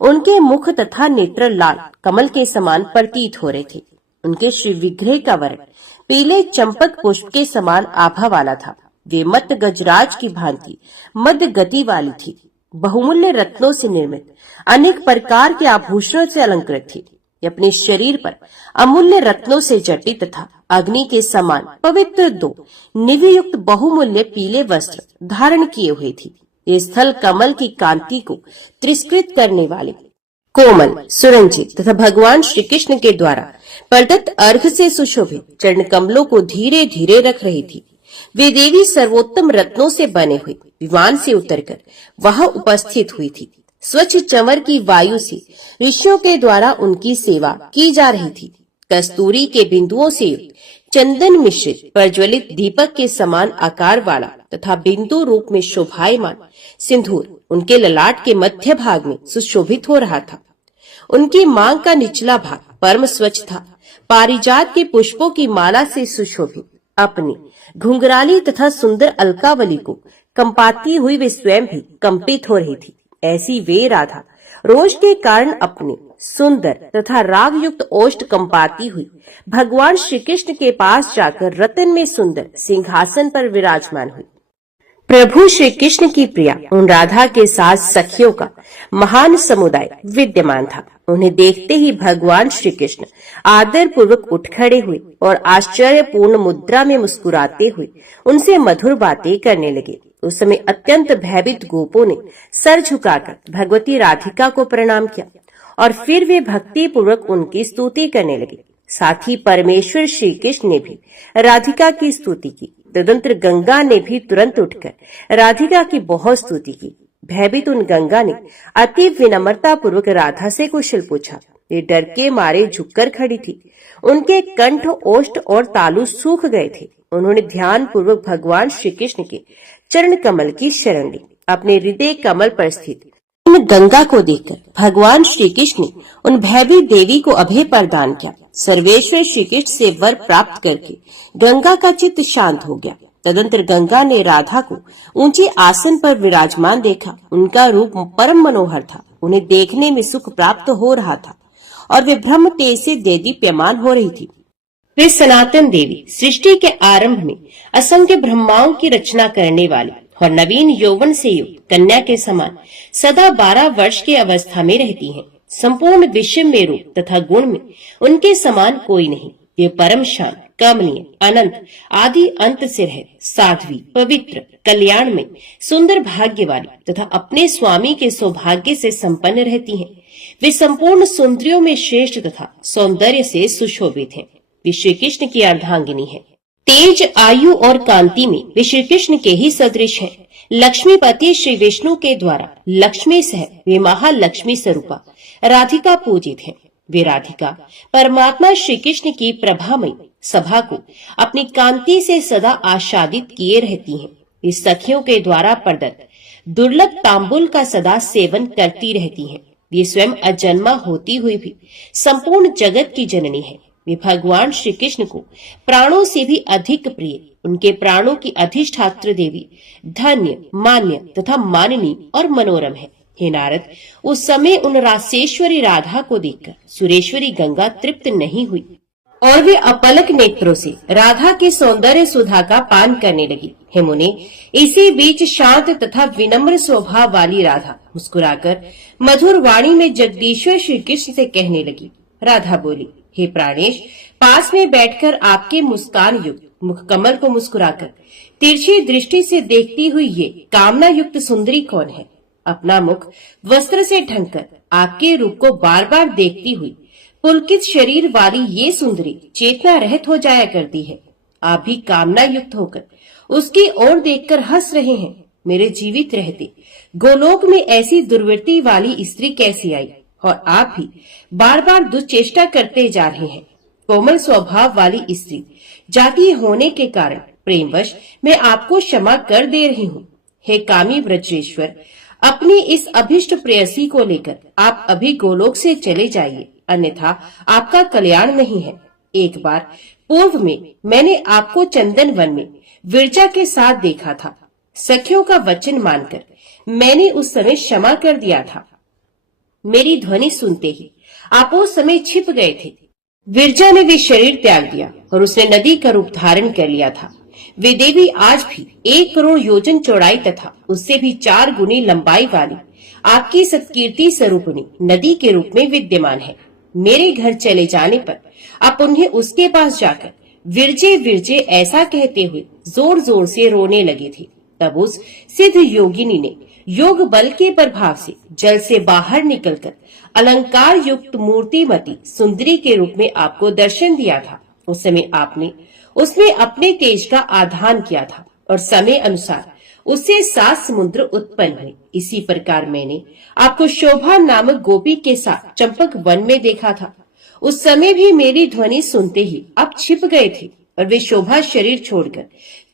उनके मुख तथा नेत्र लाल कमल के समान प्रतीत हो रहे थे। उनके श्री विग्रह का वर्ण पीले चंपक पुष्प के समान आभा वाला था। वे मत गजराज की भांति मध्य गति वाली थी। बहुमूल्य रत्नों से निर्मित अनेक प्रकार के आभूषणों से अलंकृत थी। अपने शरीर पर अमूल्य रत्नों से जटित तथा अग्नि के समान पवित्र 2 निवियुक्त बहुमूल्य पीले वस्त्र धारण किए हुए थी। ये स्थल कमल की कांति को तिरस्कृत करने वाले कोमल, सुरंजित तथा भगवान श्री कृष्ण के द्वारा प्रदत्त अर्घ से सुशोभित चरण कमलों को धीरे धीरे रख रही थी। वे देवी सर्वोत्तम रत्नों से बने हुए विमान से उतरकर वहां उपस्थित हुई थी। स्वच्छ चंवर की वायु से ऋषियों के द्वारा उनकी सेवा की जा रही थी। कस्तूरी के बिंदुओं से युक्त चंदन मिश्रित प्रज्वलित दीपक के समान आकार वाला तथा बिंदु रूप में शोभायमान सिंदूर उनके ललाट के मध्य भाग में सुशोभित हो रहा था। उनकी मांग का निचला भाग परम स्वच्छ था। पारिजात के पुष्पों की माला से सुशोभित अपनी घुंघराली तथा सुंदर अलकावली को कंपाती हुई वे स्वयं भी कंपित हो रही थी। ऐसी वे राधा रोष के कारण अपने सुंदर तथा राग युक्त ओष्ठ कंपाती हुई भगवान श्री कृष्ण के पास जाकर रतन में सुंदर सिंहासन पर विराजमान हुई। प्रभु श्री कृष्ण की प्रिया उन राधा के साथ सखियों का महान समुदाय विद्यमान था। उन्हें देखते ही भगवान श्री कृष्ण आदर पूर्वक उठ खड़े हुए और आश्चर्यपूर्ण मुद्रा में मुस्कुराते हुए उनसे मधुर बातें करने लगे। उस समय अत्यंत भयभीत गोपों ने सर झुकाकर भगवती राधिका को प्रणाम किया और फिर वे भक्ति पूर्वक उनकी स्तुति करने लगे। साथ ही परमेश्वर श्री कृष्ण ने भी राधिका की स्तुति की। तदनंतर गंगा ने भी तुरंत उठकर राधिका की बहुत स्तुति की। भयभीत उन गंगा ने अति विनम्रता पूर्वक राधा से कुशल पूछा। वे डर के मारे झुककर खड़ी थी। उनके कंठ, ओष्ठ और तालु सूख गए थे। उन्होंने ध्यान पूर्वक भगवान श्री कृष्ण के चरण कमल की शरण ली। अपने हृदय कमल पर स्थित उन गंगा को देखकर भगवान श्री कृष्ण ने उन भयभीत देवी को अभय प्रदान किया। सर्वेश्वर श्री कृष्ण से वर प्राप्त करके गंगा का चित्त शांत हो गया। तदंतर गंगा ने राधा को ऊंचे आसन पर विराजमान देखा। उनका रूप परम मनोहर था। उन्हें देखने में सुख प्राप्त हो रहा था और वे ब्रह्म तेज से देदीप्यमान हो रही थी। वे सनातन देवी, सृष्टि के आरंभ में असंख्य ब्रह्माओं की रचना करने वाली और नवीन यौवन से युक्त कन्या के समान सदा 12 वर्ष की अवस्था में रहती हैं। संपूर्ण विश्व में रूप तथा गुण में उनके समान कोई नहीं। वे परम शांत, कमनीय, अनंत, आदि अंत से रहित, साध्वी, पवित्र, कल्याण में सुंदर, भाग्यवाली तथा अपने स्वामी के सौभाग्य से संपन्न रहती हैं। वे संपूर्ण सुंदरियों में श्रेष्ठ तथा सौंदर्य से सुशोभित हैं। वे श्री कृष्ण की अर्धांगिनी है। तेज, आयु और कांति में वे श्री कृष्ण के ही सदृश हैं। लक्ष्मीपति श्री विष्णु के द्वारा लक्ष्मी सह वे महालक्ष्मी स्वरूपा राधिका पूजित हैं। वे राधिका परमात्मा श्री कृष्ण की प्रभामयी सभा को अपनी कांति से सदा आच्छादित किए रहती हैं। इस सखियों के द्वारा प्रदत्त दुर्लभ तांबुल का सदा सेवन करती रहती हैं। ये स्वयं अजन्मा होती हुई भी संपूर्ण जगत की जननी है। वे भगवान श्री कृष्ण को प्राणों से भी अधिक प्रिय, उनके प्राणों की अधिष्ठात्री देवी धन्य, मान्य तथा माननीय और मनोरम है। हे नारद, उस समय उन रासेश्वरी राधा को देखकर सुरेश्वरी गंगा तृप्त नहीं हुई और वे अपलक नेत्रों से राधा के सौंदर्य सुधा का पान करने लगी। हे मुने, इसी बीच शांत तथा विनम्र स्वभाव वाली राधा मुस्कुराकर मधुर वाणी में जगदीश्वर श्री कृष्ण से कहने लगी। राधा बोली, हे प्राणेश, पास में बैठकर आपके मुस्कान युक्त मुख कमल को मुस्कुराकर तिरछी दृष्टि से देखती हुई ये कामना युक्त सुंदरी कौन है? अपना मुख वस्त्र से ढककर आपके रूप को बार बार देखती हुई पुलकित शरीर वाली ये सुंदरी चेतना रहित हो जाया करती है। आप भी कामना युक्त होकर उसकी ओर देखकर हंस रहे हैं। मेरे जीवित रहते गोलोक में ऐसी दुर्वृत्ति वाली स्त्री कैसी आई? और आप भी बार बार दुश्चेष्टा करते जा रहे हैं। कोमल स्वभाव वाली स्त्री जाति होने के कारण प्रेमवश मैं आपको क्षमा कर दे रही हूँ। हे कामी ब्रजेश्वर, अपनी इस अभिष्ट प्रेयसी को लेकर आप अभी गोलोक से चले जाइए, अन्यथा आपका कल्याण नहीं है। एक बार पूर्व में मैंने आपको चंदन वन में विरजा के साथ देखा था। सखियों का वचन मानकर मैंने उस समय क्षमा कर दिया था। मेरी ध्वनि सुनते ही आप उस समय छिप गए थे। विरजा ने भी शरीर त्याग दिया और उसने नदी का रूप धारण कर लिया था। वे देवी आज भी 1 करोड़ योजन चौड़ाई तथा उससे भी 4 गुनी लंबाई वाली आपकी सत्कीर्ति स्वरूपणी नदी के रूप में विद्यमान है। मेरे घर चले जाने पर आप उन्हें उसके पास जाकर विरजे विरजे ऐसा कहते हुए जोर जोर से रोने लगे थे। तब उस सिद्ध योगिनी ने योग बल के प्रभाव से जल से बाहर निकलकर अलंकार युक्त मूर्तिमती सुंदरी के रूप में आपको दर्शन दिया था। उस समय आपने उसमें अपने तेज का आधान किया था और समय अनुसार उससे 7 समुद्र उत्पन्न हुए। इसी प्रकार मैंने आपको शोभा नामक गोपी के साथ चंपक वन में देखा था। उस समय भी मेरी ध्वनि सुनते ही आप छिप गए थे और वे शोभा शरीर छोड़कर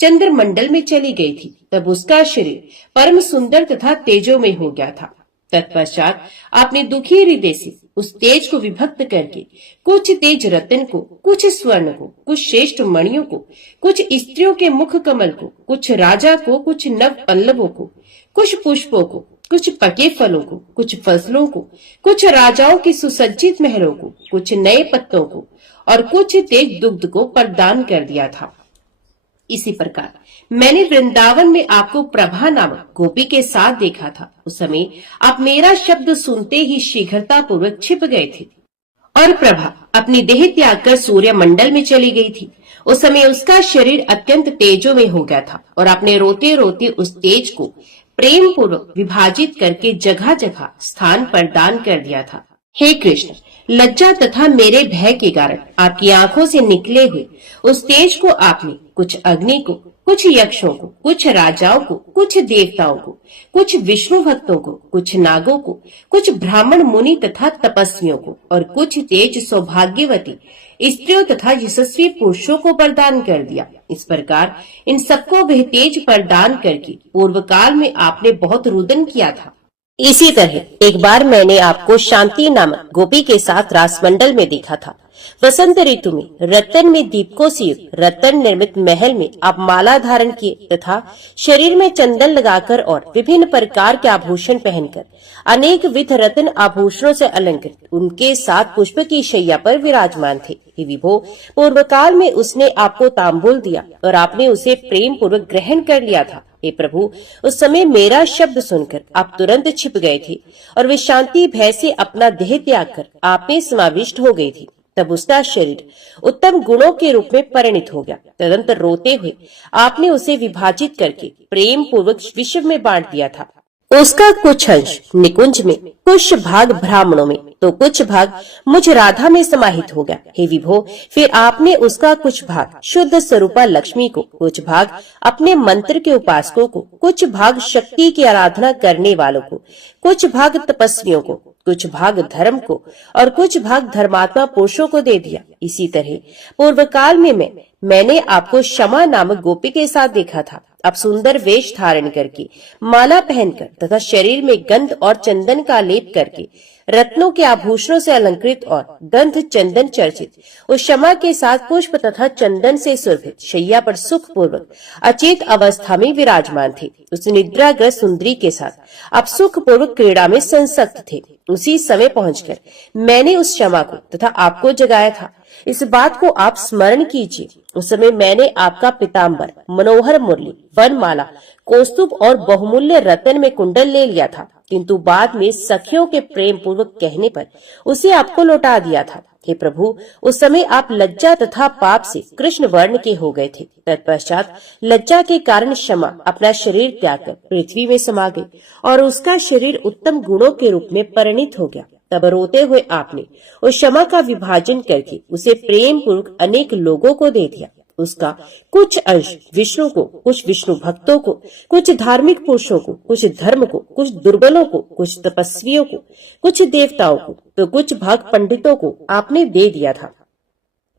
चंद्रमंडल में चली गई थी। तब उसका शरीर परम सुंदर तथा तेजोमय हो गया था। तत्पश्चात आपने दुखी हृदय से उस तेज को विभक्त करके कुछ तेज रत्न को, कुछ स्वर्ण को, कुछ श्रेष्ठ मणियों को, कुछ स्त्रियों के मुख कमल को, कुछ राजा को, कुछ नव पल्लवों को, कुछ पुष्पों को, कुछ पके फलों को, कुछ फसलों को, कुछ राजाओं की सुसज्जित महलों को, कुछ नए पत्तों को और कुछ तेज दुग्ध को प्रदान कर दिया था। इसी प्रकार मैंने वृंदावन में आपको प्रभा नामक गोपी के साथ देखा था। उस समय आप मेरा शब्द सुनते ही शीघ्रता पूर्वक छिप गए थे और प्रभा अपनी देह त्याग कर सूर्य मंडल में चली गई थी। उस समय उसका शरीर अत्यंत तेजो में हो गया था और आपने रोते रोते उस तेज को प्रेम पूर्वक विभाजित करके जगह जगह स्थान प्रदान कर दिया था। हे कृष्ण, लज्जा तथा मेरे भय के कारण आपकी आंखों से निकले हुए उस तेज को आपने कुछ अग्नि को, कुछ यक्षों को, कुछ राजाओं को, कुछ देवताओं को, कुछ विष्णु भक्तों को, कुछ नागों को, कुछ ब्राह्मण मुनि तथा तपस्वियों को और कुछ तेज सौभाग्यवती स्त्रियों तथा यशस्वी पुरुषों को प्रदान कर दिया। इस प्रकार इन सबको वह तेज प्रदान करके पूर्व काल में आपने बहुत रुदन किया था। इसी तरह एक बार मैंने आपको शांति नामक गोपी के साथ रासमंडल में देखा था। वसंत ऋतु में रतन में दीपकों से युक्त रतन निर्मित महल में आप माला धारण किए तथा शरीर में चंदन लगाकर और विभिन्न प्रकार के आभूषण पहनकर अनेक विध रत्न आभूषणों से अलंकृत उनके साथ पुष्प की शैया पर विराजमान थे। हे विभो, पूर्व काल में उसने आपको तांबूल दिया और आपने उसे प्रेम पूर्वक ग्रहण कर लिया था। हे प्रभु, उस समय मेरा शब्द सुनकर आप तुरंत छिप गए थे और वे शांति भय से अपना देह त्याग कर आप में समाविष्ट हो गई थी। तब उसका शरीर उत्तम गुणों के रूप में परिणित हो गया। तदंतर रोते हुए आपने उसे विभाजित करके प्रेम पूर्वक विश्व में बांट दिया था। उसका कुछ अंश निकुंज में, कुछ भाग ब्राह्मणों में, तो कुछ भाग मुझ राधा में समाहित हो गया। हे विभो, फिर आपने उसका कुछ भाग शुद्ध स्वरूपा लक्ष्मी को, कुछ भाग अपने मंत्र के उपासकों को, कुछ भाग शक्ति की आराधना करने वालों को, कुछ भाग तपस्वियों को, कुछ भाग धर्म को और कुछ भाग धर्मात्मा पुरुषों को दे दिया। इसी तरह पूर्व काल में मैंने आपको क्षमा नामक गोपी के साथ देखा था। आप सुंदर वेश धारण करके, माला पहनकर तथा शरीर में गंध और चंदन का लेप करके, रत्नों के आभूषणों से अलंकृत और गंध चंदन चर्चित उस क्षमा के साथ पुष्प तथा चंदन से सुरभित शैया पर सुख पूर्वक अचेत अवस्था में विराजमान थे। उस निद्राग्रस्त सुंदरी के साथ आप सुख पूर्वक क्रीड़ा में संसक्त थे। उसी समय पहुंचकर मैंने उस क्षमा को तथा आपको जगाया था। इस बात को आप स्मरण कीजिए। उस समय मैंने आपका पीताम्बर, मनोहर मुरली, वनमाला, कौस्तुभ और बहुमूल्य रतन में कुंडल ले लिया था, किंतु बाद में सखियों के प्रेम पूर्वक कहने पर उसे आपको लौटा दिया था। हे प्रभु, उस समय आप लज्जा तथा पाप से कृष्ण वर्ण के हो गए थे। तत्पश्चात लज्जा के कारण क्षमा अपना शरीर त्याग कर पृथ्वी में समा गई और उसका शरीर उत्तम गुणों के रूप में परिणित हो गया। तब रोते हुए आपने उस क्षमा का विभाजन करके उसे प्रेम पूर्वक अनेक लोगों को दे दिया। उसका कुछ अंश विष्णु को, कुछ विष्णु भक्तों को, कुछ धार्मिक पुरुषों को, कुछ धर्म को, कुछ दुर्बलों को, कुछ तपस्वियों को, कुछ देवताओं को, तो कुछ भाग पंडितों को आपने दे दिया था।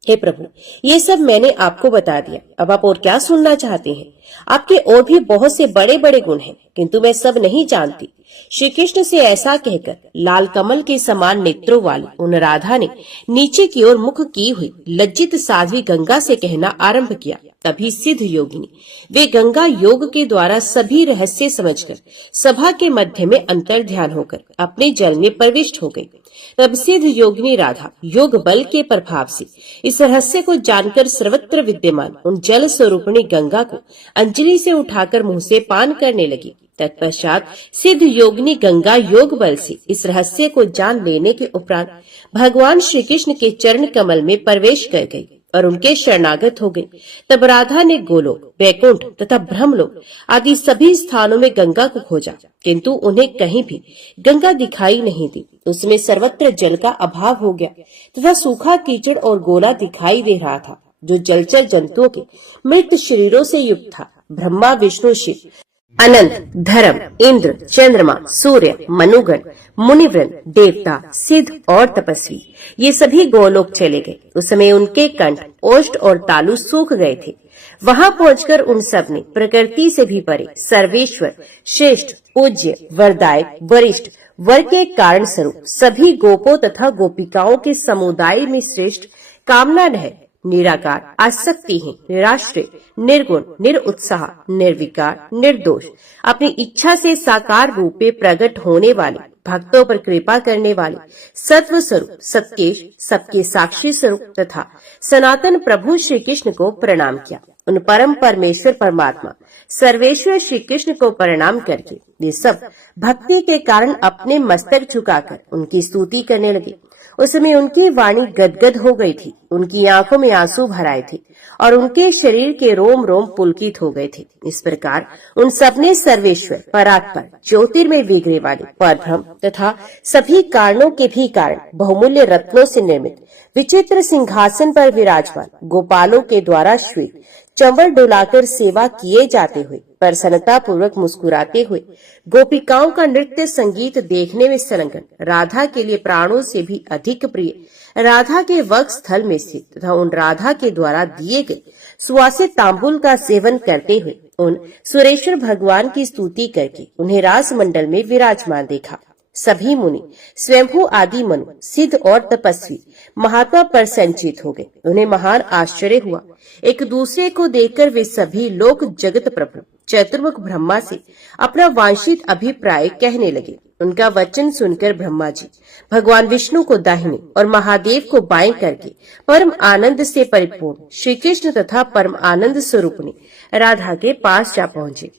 हे प्रभु, ये सब मैंने आपको बता दिया। अब आप और क्या सुनना चाहते हैं? आपके और भी बहुत से बड़े बड़े गुण हैं, किंतु मैं सब नहीं जानती। श्री कृष्ण से ऐसा कहकर लाल कमल के समान नेत्रों वाली उन राधा ने नीचे की ओर मुख की हुई लज्जित साध्वी गंगा से कहना आरंभ किया। तभी सिद्ध योगिनी वे गंगा योग के द्वारा सभी रहस्य समझकर सभा के मध्य में अंतर ध्यान होकर अपने जल में प्रविष्ट हो गई। तब सिद्ध योगिनी राधा योग बल के प्रभाव से इस रहस्य को जानकर सर्वत्र विद्यमान उन जल स्वरूपिणी गंगा को अंजलि से उठाकर मुंह से पान करने लगी। तत्पश्चात सिद्ध योगिनी गंगा योग बल से इस रहस्य को जान लेने के उपरांत भगवान श्री कृष्ण के चरण कमल में प्रवेश कर गई और उनके शरणागत हो गई। तब राधा ने गोलोक, वैकुंठ तथा ब्रह्मलोक आदि सभी स्थानों में गंगा को खोजा, किंतु उन्हें कहीं भी गंगा दिखाई नहीं दी। उसमें सर्वत्र जल का अभाव हो गया तथा सूखा कीचड़ और गोला दिखाई दे रहा था, जो जलचर जंतुओं के मृत शरीरों से युक्त था। ब्रह्मा, विष्णु, शिव, अनंत, धर्म, इंद्र, चंद्रमा, सूर्य, मनुगण, मुनिवृंद, देवता, सिद्ध और तपस्वी ये सभी गोलोक चले गए। उस समय उनके कंठ, ओष्ठ और तालु सूख गए थे। वहां पहुंचकर उन सब ने प्रकृति से भी परे सर्वेश्वर, श्रेष्ठ, पूज्य, वरदायक, वरिष्ठ, वर के कारण स्वरूप सभी गोपों तथा गोपिकाओं के समुदाय में श्रेष्ठ, कामना रहित, निराकार, आसक्तिहीन, निराश्रय, निर्गुण, निरुत्साह, निर्विकार, निर्दोष, अपनी इच्छा से साकार रूप में प्रकट होने वाले, भक्तों पर कृपा करने वाले, सत्व स्वरूप, सत्केश, सबके साक्षी स्वरूप तथा सनातन प्रभु श्री कृष्ण को प्रणाम किया। उन परम परमेश्वर परमात्मा सर्वेश्वर श्री कृष्ण को प्रणाम करके वे सब भक्ति के कारण अपने मस्तक झुकाकर उनकी स्तुति करने लगे। उस समय उनकी वाणी गदगद हो गई थी, उनकी आंखों में आंसू भर आए थे और उनके शरीर के रोम रोम पुलकित हो गए थे। इस प्रकार उन सबने सर्वेश्वर परात्पर ज्योतिर्मय विग्रह वाले परब्रह्म तथा सभी कारणों के भी कारण बहुमूल्य रत्नों से निर्मित विचित्र सिंहासन पर विराजमान गोपालों के द्वारा श्वेत चंवर डुलाकर सेवा किए जाते हुए प्रसन्नता पूर्वक मुस्कुराते हुए गोपिकाओं का नृत्य संगीत देखने में संलग्न राधा के लिए प्राणों से भी अधिक प्रिय राधा के वक्ष स्थल में स्थित तथा उन राधा के द्वारा दिए गए सुवासित तांबुल का सेवन करते हुए उन सुरेश्वर भगवान की स्तुति करके उन्हें रास मंडल में विराजमान देखा। सभी मुनि स्वयंभू आदि मनु सिद्ध और तपस्वी महात्मा पर संचित हो गए। उन्हें महान आश्चर्य हुआ। एक दूसरे को देखकर वे सभी लोक जगत प्रभु चतुर्मुख ब्रह्मा से अपना वांछित अभिप्राय कहने लगे। उनका वचन सुनकर ब्रह्मा जी भगवान विष्णु को दाहिने और महादेव को बाएं करके परम आनंद से परिपूर्ण श्री कृष्ण तथा परम आनंद स्वरूप ने राधा के पास जा पहुंचे।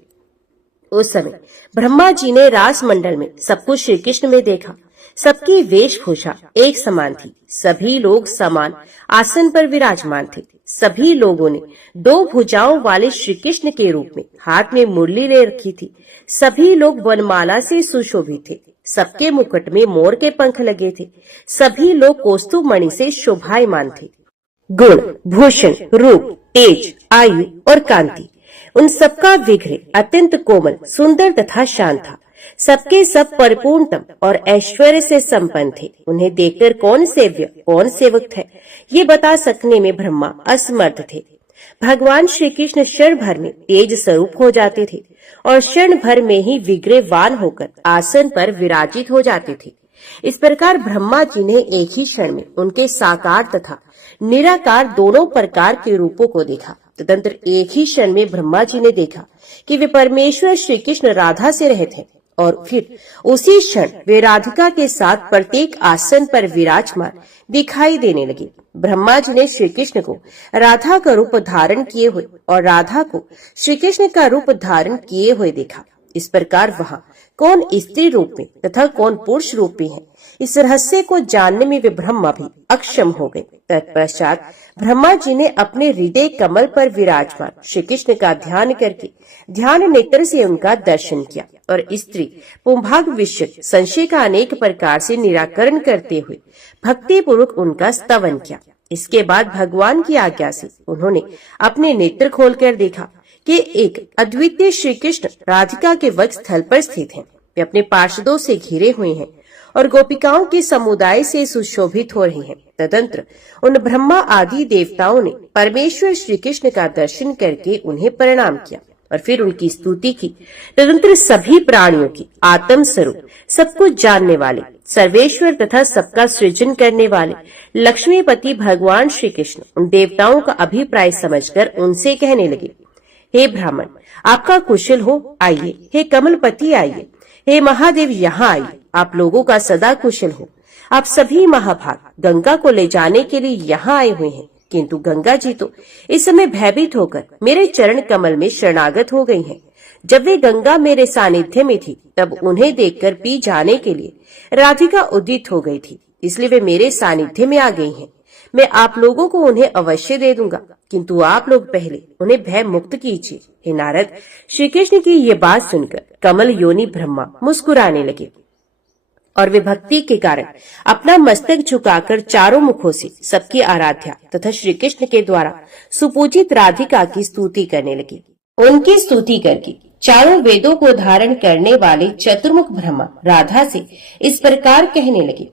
उस समय ब्रह्मा जी ने रास मंडल में सब कुछ श्री कृष्ण में देखा। सबकी वेशभूषा एक समान थी, सभी लोग समान आसन पर विराजमान थे। सभी लोगों ने दो भुजाओं वाले श्री कृष्ण के रूप में हाथ में मुरली ले रखी थी। सभी लोग वनमाला से सुशोभित थे। सबके मुकुट में मोर के पंख लगे थे। सभी लोग कौस्तुभ मणि से शोभायमान थे। गुण, भूषण, रूप, तेज, आयु और कांति उन सबका विग्रह अत्यंत कोमल, सुंदर तथा शांत था। सबके सब परिपूर्णतम और ऐश्वर्य से संपन्न थे। उन्हें देखकर कौन सेव्य कौन सेवक है ये बता सकने में ब्रह्मा असमर्थ थे। भगवान श्री कृष्ण क्षण भर में तेज स्वरूप हो जाते थे और क्षण भर में ही विग्रहवान होकर आसन पर विराजित हो जाते थे। इस प्रकार ब्रह्मा जी ने एक ही क्षण में उनके साकार तथा निराकार दोनों प्रकार के रूपों को देखा। तदंतर एक ही क्षण में ब्रह्मा जी ने देखा कि वे परमेश्वर श्री कृष्ण राधा से रहित हैं और फिर उसी क्षण वे राधिका के साथ प्रत्येक आसन पर विराजमान दिखाई देने लगे। ब्रह्मा जी ने श्री कृष्ण को राधा का रूप धारण किए हुए और राधा को श्री कृष्ण का रूप धारण किए हुए देखा। इस प्रकार वहाँ कौन स्त्री रूप में तथा कौन पुरुष रूप में है इस रहस्य को जानने में वे ब्रह्मा भी अक्षम हो गए। तत्पश्चात ब्रह्मा जी ने अपने हृदय कमल पर विराजमान श्री कृष्ण का ध्यान करके ध्यान नेत्र से उनका दर्शन किया और स्त्री पुंभाग विषय संशय का अनेक प्रकार से निराकरण करते हुए भक्ति पूर्वक उनका स्तवन किया। इसके बाद भगवान की आज्ञा से उन्होंने अपने नेत्र खोलकर देखा कि एक अद्वितीय श्री कृष्ण राधिका के वक्ष स्थल पर स्थित हैं। वे अपने पार्षदों से घिरे हुए हैं और गोपिकाओं के समुदाय से सुशोभित हो रहे हैं। तदंतर उन ब्रह्मा आदि देवताओं ने परमेश्वर श्री कृष्ण का दर्शन करके उन्हें प्रणाम किया और फिर उनकी स्तुति की। तदंतर सभी प्राणियों की आत्म स्वरूप सब कुछ जानने वाले सर्वेश्वर तथा सबका सृजन करने वाले लक्ष्मीपति भगवान श्री कृष्ण उन देवताओं का अभिप्राय समझकर उनसे कहने लगे, हे ब्राह्मण, आपका कुशल हो, आइए। हे कमलपति, आइए। हे महादेव, यहाँ आइए। आप लोगों का सदा कुशल हो। आप सभी महाभाग गंगा को ले जाने के लिए यहाँ आए हुए हैं, किंतु गंगा जी तो इस समय भयभीत होकर मेरे चरण कमल में शरणागत हो गई हैं। जब वे गंगा मेरे सानिध्य में थी तब उन्हें देखकर पी जाने के लिए राधिका उदित हो गई थी, इसलिए वे मेरे सानिध्य में आ गई हैं। मैं आप लोगों को उन्हें अवश्य दे दूंगा, किंतु आप लोग पहले उन्हें भय मुक्त कीजिए। हे नारद, श्री कृष्ण की ये बात सुनकर कमल योनि ब्रह्मा मुस्कुराने लगे और वे भक्ति के कारण अपना मस्तक झुकाकर चारों मुखों से सबकी आराध्या तथा श्री कृष्ण के द्वारा सुपूजित राधिका की स्तुति करने लगे। उनकी स्तुति करके चारों वेदों को धारण करने वाले चतुर्मुख ब्रह्मा राधा से इस प्रकार कहने लगे।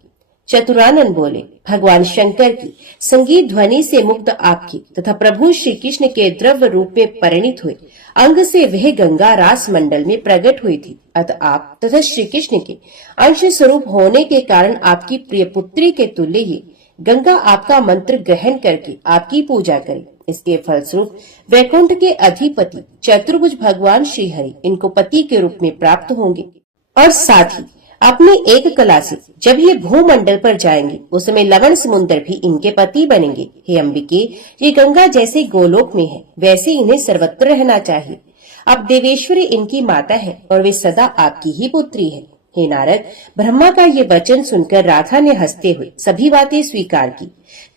चतुरानन बोले, भगवान शंकर की संगीत ध्वनि से मुक्त आपकी तथा प्रभु श्री कृष्ण के द्रव्य रूप में परिणित हुए अंग से वह गंगा रास मंडल में प्रकट हुई थी। अतः आप तथा श्री कृष्ण के अंश स्वरूप होने के कारण आपकी प्रिय पुत्री के तुल्य ही गंगा आपका मंत्र ग्रहण करके आपकी पूजा करे। इसके फलस्वरूप वैकुंठ के अधिपति चतुर्भुज भगवान श्री हरि इनको पति के रूप में प्राप्त होंगे और साथ ही अपनी एक कला से जब ये भूमंडल पर जाएंगे उस समय लवण समुद्र भी इनके पति बनेंगे। हे अंबिके, ये गंगा जैसे गोलोक में है वैसे इन्हें सर्वत्र रहना चाहिए। अब देवेश्वरी इनकी माता है और वे सदा आपकी ही पुत्री है। हे नारद, ब्रह्मा का ये वचन सुनकर राधा ने हंसते हुए सभी बातें स्वीकार की।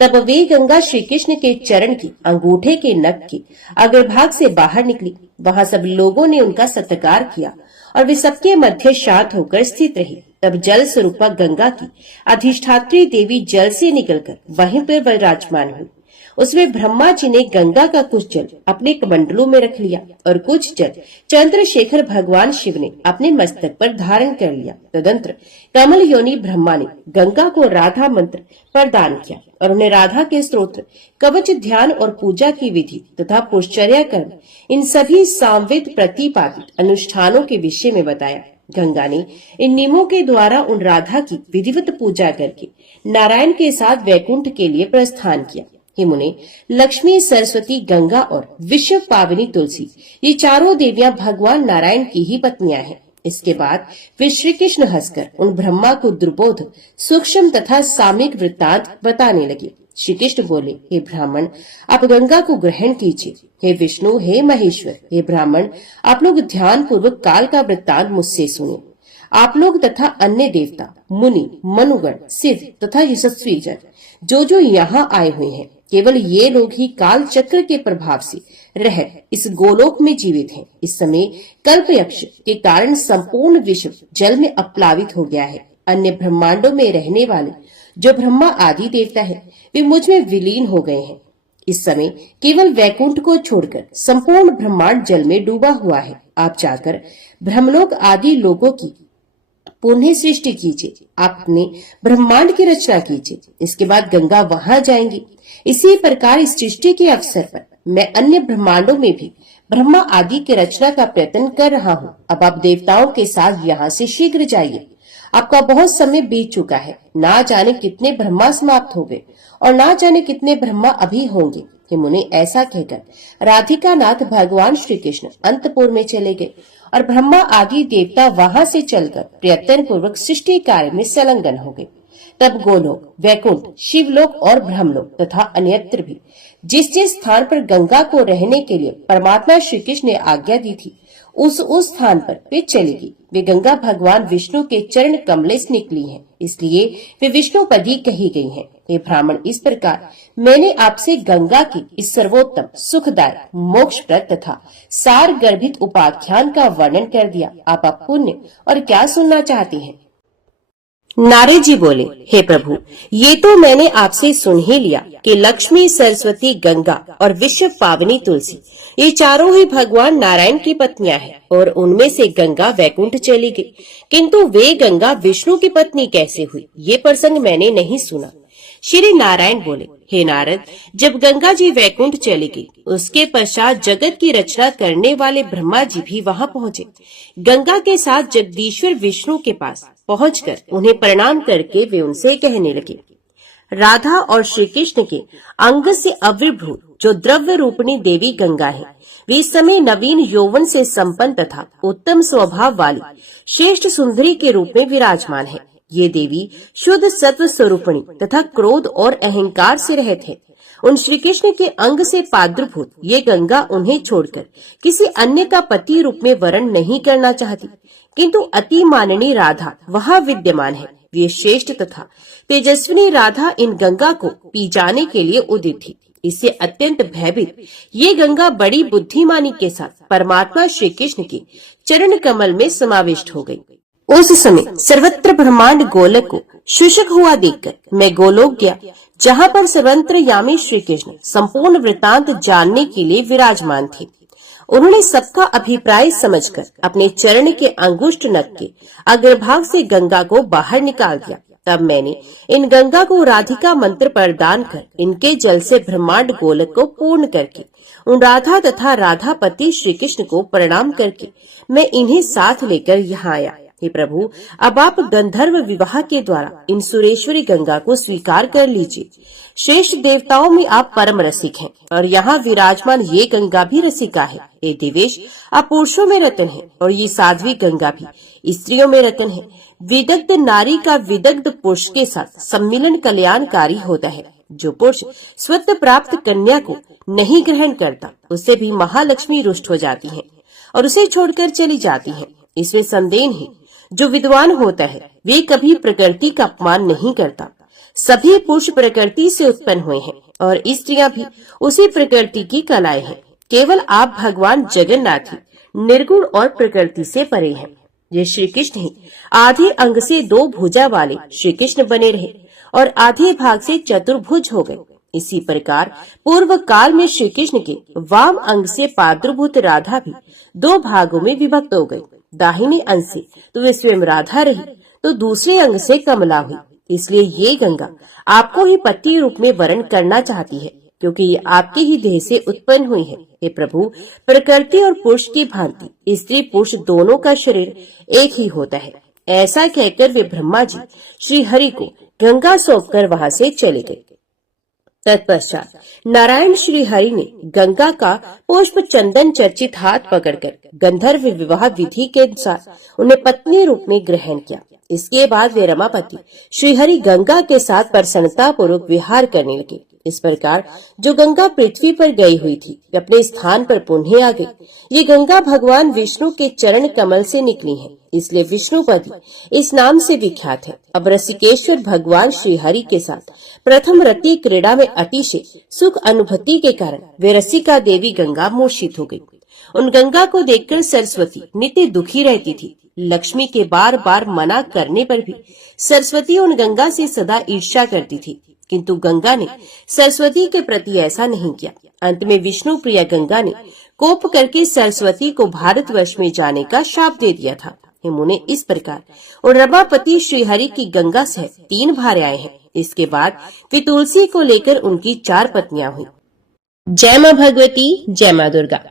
तब वे गंगा श्री कृष्ण के चरण की अंगूठे के नख के अग्रभाग से बाहर निकली। वहां सब लोगों ने उनका सत्कार किया और वे सबके मध्य शांत होकर स्थित रही। तब जल स्वरूपा गंगा की अधिष्ठात्री देवी जल से निकलकर वहीं पर विराजमान हुई। उसमें ब्रह्मा जी ने गंगा का कुछ जल अपने कमंडलों में रख लिया और कुछ जल चंद्रशेखर भगवान शिव ने अपने मस्तक पर धारण कर लिया। तदंतर कमल योनि ब्रह्मा ने गंगा को राधा मंत्र प्रदान किया और उन्हें राधा के स्तोत्र, कवच, ध्यान और पूजा की विधि तथा पुष्चर्या कर्म, इन सभी सामवेद प्रतिपादित अनुष्ठानों के विषय में बताया। गंगा ने इन नियमों के द्वारा उन राधा की विधिवत पूजा करके नारायण के साथ वैकुंठ के लिए प्रस्थान किया। हे मुने, लक्ष्मी, सरस्वती, गंगा और विश्व पावनी तुलसी, ये चारों देवियां भगवान नारायण की ही पत्नियां हैं। इसके बाद वे श्री कृष्ण हंसकर उन ब्रह्मा को दुर्बोध, सूक्ष्म तथा सामयिक वृत्तांत बताने लगे। श्री कृष्ण बोले, हे ब्राह्मण, आप गंगा को ग्रहण कीजिए। हे विष्णु, हे महेश्वर, हे ब्राह्मण, आप लोग ध्यान पूर्वक काल का वृत्तांत मुझसे सुने। आप लोग तथा अन्य देवता, मुनि, मनुगण, सिद्ध तथा यशस्वी जन जो यहाँ आए हुए हैं, केवल ये लोग ही काल चक्र के प्रभाव से रह इस गोलोक में जीवित हैं। इस समय कल्प यक्ष के कारण संपूर्ण विश्व जल में अपलावित हो गया है। अन्य ब्रह्मांडों में रहने वाले जो ब्रह्मा आदि देवता है वे मुझ में विलीन हो गए हैं। इस समय केवल वैकुंठ को छोड़कर संपूर्ण ब्रह्मांड जल में डूबा हुआ है। आप जाकर ब्रह्मलोक आदि लोगों की पुनः सृष्टि कीजिए, आपने ब्रह्मांड की रचना कीजिए। इसके बाद गंगा वहां जाएंगी। इसी प्रकार इस सृष्टि के अवसर पर मैं अन्य ब्रह्मांडों में भी ब्रह्मा आदि की रचना का प्रयत्न कर रहा हूँ। अब आप देवताओं के साथ यहाँ से शीघ्र जाइए। आपका बहुत समय बीत चुका है। ना जाने कितने ब्रह्मा समाप्त हो गए और ना जाने कितने ब्रह्मा अभी होंगे। हे मुने, ऐसा कहकर राधिका नाथ भगवान श्री कृष्ण अंतपुर में चले गए और ब्रह्मा आदि देवता वहां से चलकर प्रयत्न पूर्वक सृष्टि कार्य में संलग्न हो गए। तब गोलोक, वैकुंठ, शिवलोक और ब्रह्मलोक तथा अन्यत्र भी जिस जिस स्थान पर गंगा को रहने के लिए परमात्मा श्री कृष्ण ने आज्ञा दी थी उस स्थान पर वे चलेगी। वे गंगा भगवान विष्णु के चरण कमले से निकली हैं, इसलिए वे विष्णुपदी कही गई हैं। हे ब्राह्मण, इस प्रकार मैंने आपसे गंगा की इस सर्वोत्तम, सुखदायक, मोक्षप्रद तथा सार गर्भित उपाख्यान का वर्णन कर दिया। आप पुण्य और क्या सुनना चाहते हैं? नारद जी बोले, हे प्रभु, ये तो मैंने आपसे सुन ही लिया कि लक्ष्मी, सरस्वती, गंगा और विश्व पावनी तुलसी, ये चारों ही भगवान नारायण की पत्नियां हैं और उनमें से गंगा वैकुंठ चली गई। किंतु वे गंगा विष्णु की पत्नी कैसे हुई, ये प्रसंग मैंने नहीं सुना। श्री नारायण बोले, हे नारद, जब गंगा जी वैकुंठ चली गई उसके पश्चात जगत की रचना करने वाले ब्रह्मा जी भी वहां पहुंचे। गंगा के साथ जगदीश्वर विष्णु के पास पहुंचकर उन्हें प्रणाम करके वे उनसे कहने लगे, राधा और श्री कृष्ण के अंग से आविर्भूत जो द्रव्य रूपणी देवी गंगा है, वे इस समय नवीन यौवन से संपन्न तथा उत्तम स्वभाव वाली श्रेष्ठ सुंदरी के रूप में विराजमान है। ये देवी शुद्ध सत्व स्वरूपणी तथा क्रोध और अहंकार से रहित है। उन श्री कृष्ण के अंग से पाद्रभूत ये गंगा उन्हें छोड़कर किसी अन्य का पति रूप में वर्ण नहीं करना चाहती, किंतु अति माननीय राधा वहाँ विद्यमान है। वे श्रेष्ठ तथा तेजस्विनी राधा इन गंगा को पी जाने के लिए उदित थी। इससे अत्यंत भयभीत ये गंगा बड़ी बुद्धिमानी के साथ परमात्मा श्री कृष्ण के चरण कमल में समाविष्ट हो गई। उस समय सर्वत्र ब्रह्मांड गोलक को शुष्क हुआ देखकर मैं गोलोक गया, जहाँ पर सर्वत्र यामी श्री कृष्ण संपूर्ण वृतांत जानने के लिए विराजमान थे। उन्होंने सबका अभिप्राय समझकर अपने चरण के अंगुष्ठ नख के अग्रभाग से गंगा को बाहर निकाल दिया। तब मैंने इन गंगा को राधिका मंत्र प्रदान कर इनके जल से ब्रह्मांड गोलक को पूर्ण करके उन राधा तथा राधापति श्री कृष्ण को प्रणाम करके मैं इन्हें साथ लेकर यहाँ आया। हे प्रभु, अब आप गंधर्व विवाह के द्वारा इन सुरेश्वरी गंगा को स्वीकार कर लीजिए। श्रेष्ठ देवताओं में आप परम रसिक हैं और यहाँ विराजमान ये गंगा भी रसिका है। हे देवेश, आप पुरुषों में रतन है और ये साध्वी गंगा भी स्त्रियों में रतन है। विदग्ध नारी का विदग्ध पुरुष के साथ सम्मिलन कल्याणकारी होता है। जो पुरुष स्वतः प्राप्त कन्या को नहीं ग्रहण करता, उससे भी महालक्ष्मी रुष्ट हो जाती हैं और उसे छोड़कर चली जाती हैं। इसमें संदेह नहीं। जो विद्वान होता है वे कभी प्रकृति का अपमान नहीं करता। सभी पुरुष प्रकृति से उत्पन्न हुए हैं और स्त्रियां भी उसी प्रकृति की कलाएं हैं। केवल आप भगवान जगन्नाथ ही निर्गुण और प्रकृति से परे हैं। ये श्री कृष्ण ही आधे अंग से 2 भुजा वाले श्री कृष्ण बने रहे और आधे भाग से चतुर्भुज हो गए। इसी प्रकार पूर्व काल में श्री कृष्ण के वाम अंग से प्रादुर्भूत राधा भी 2 भागों में विभक्त हो गई। दाहिने अंग से तो वे स्वयं राधा रही, तो दूसरे अंग से कमला हुई। इसलिए ये गंगा आपको ही पति रूप में वर्ण करना चाहती है, क्योंकि ये आपके ही देह से उत्पन्न हुई है। हे प्रभु, प्रकृति और पुरुष की भांति स्त्री पुरुष दोनों का शरीर एक ही होता है। ऐसा कहकर वे ब्रह्मा जी श्री हरि को गंगा सौंपकर वहां से चले गए। तत्पश्चात नारायण श्री हरि ने गंगा का पुष्प चंदन चर्चित हाथ पकड़कर गंधर्व विवाह विधि के अनुसार उन्हें पत्नी रूप में ग्रहण किया। इसके बाद वे रमापति श्री हरि गंगा के साथ प्रसन्नता पूर्वक विहार करने लगे। इस प्रकार जो गंगा पृथ्वी पर गई हुई थी वे अपने स्थान पर पुनः आ गई। ये गंगा भगवान विष्णु के चरण कमल से निकली है, इसलिए विष्णुपदी इस नाम से विख्यात है। अब रसिकेश्वर भगवान श्री हरि के साथ प्रथम रति क्रीड़ा में अतिशय सुख अनुभूति के कारण वे रसिका देवी गंगा मूर्छित हो गई। उन गंगा को देखकर सरस्वती नित्य दुखी रहती थी। लक्ष्मी के बार बार मना करने पर भी सरस्वती उन गंगा से सदा ईर्ष्या करती थी, किंतु गंगा ने सरस्वती के प्रति ऐसा नहीं किया। अंत में विष्णु प्रिया गंगा ने कोप करके सरस्वती को भारतवर्ष में जाने का शाप दे दिया था। हे मुने, इस प्रकार और रमापति श्री हरि की गंगा से 3 भार्याएं हैं। इसके बाद वे तुलसी को लेकर उनकी 4 पत्नियां हुई। जय मां भगवती, जय मां दुर्गा।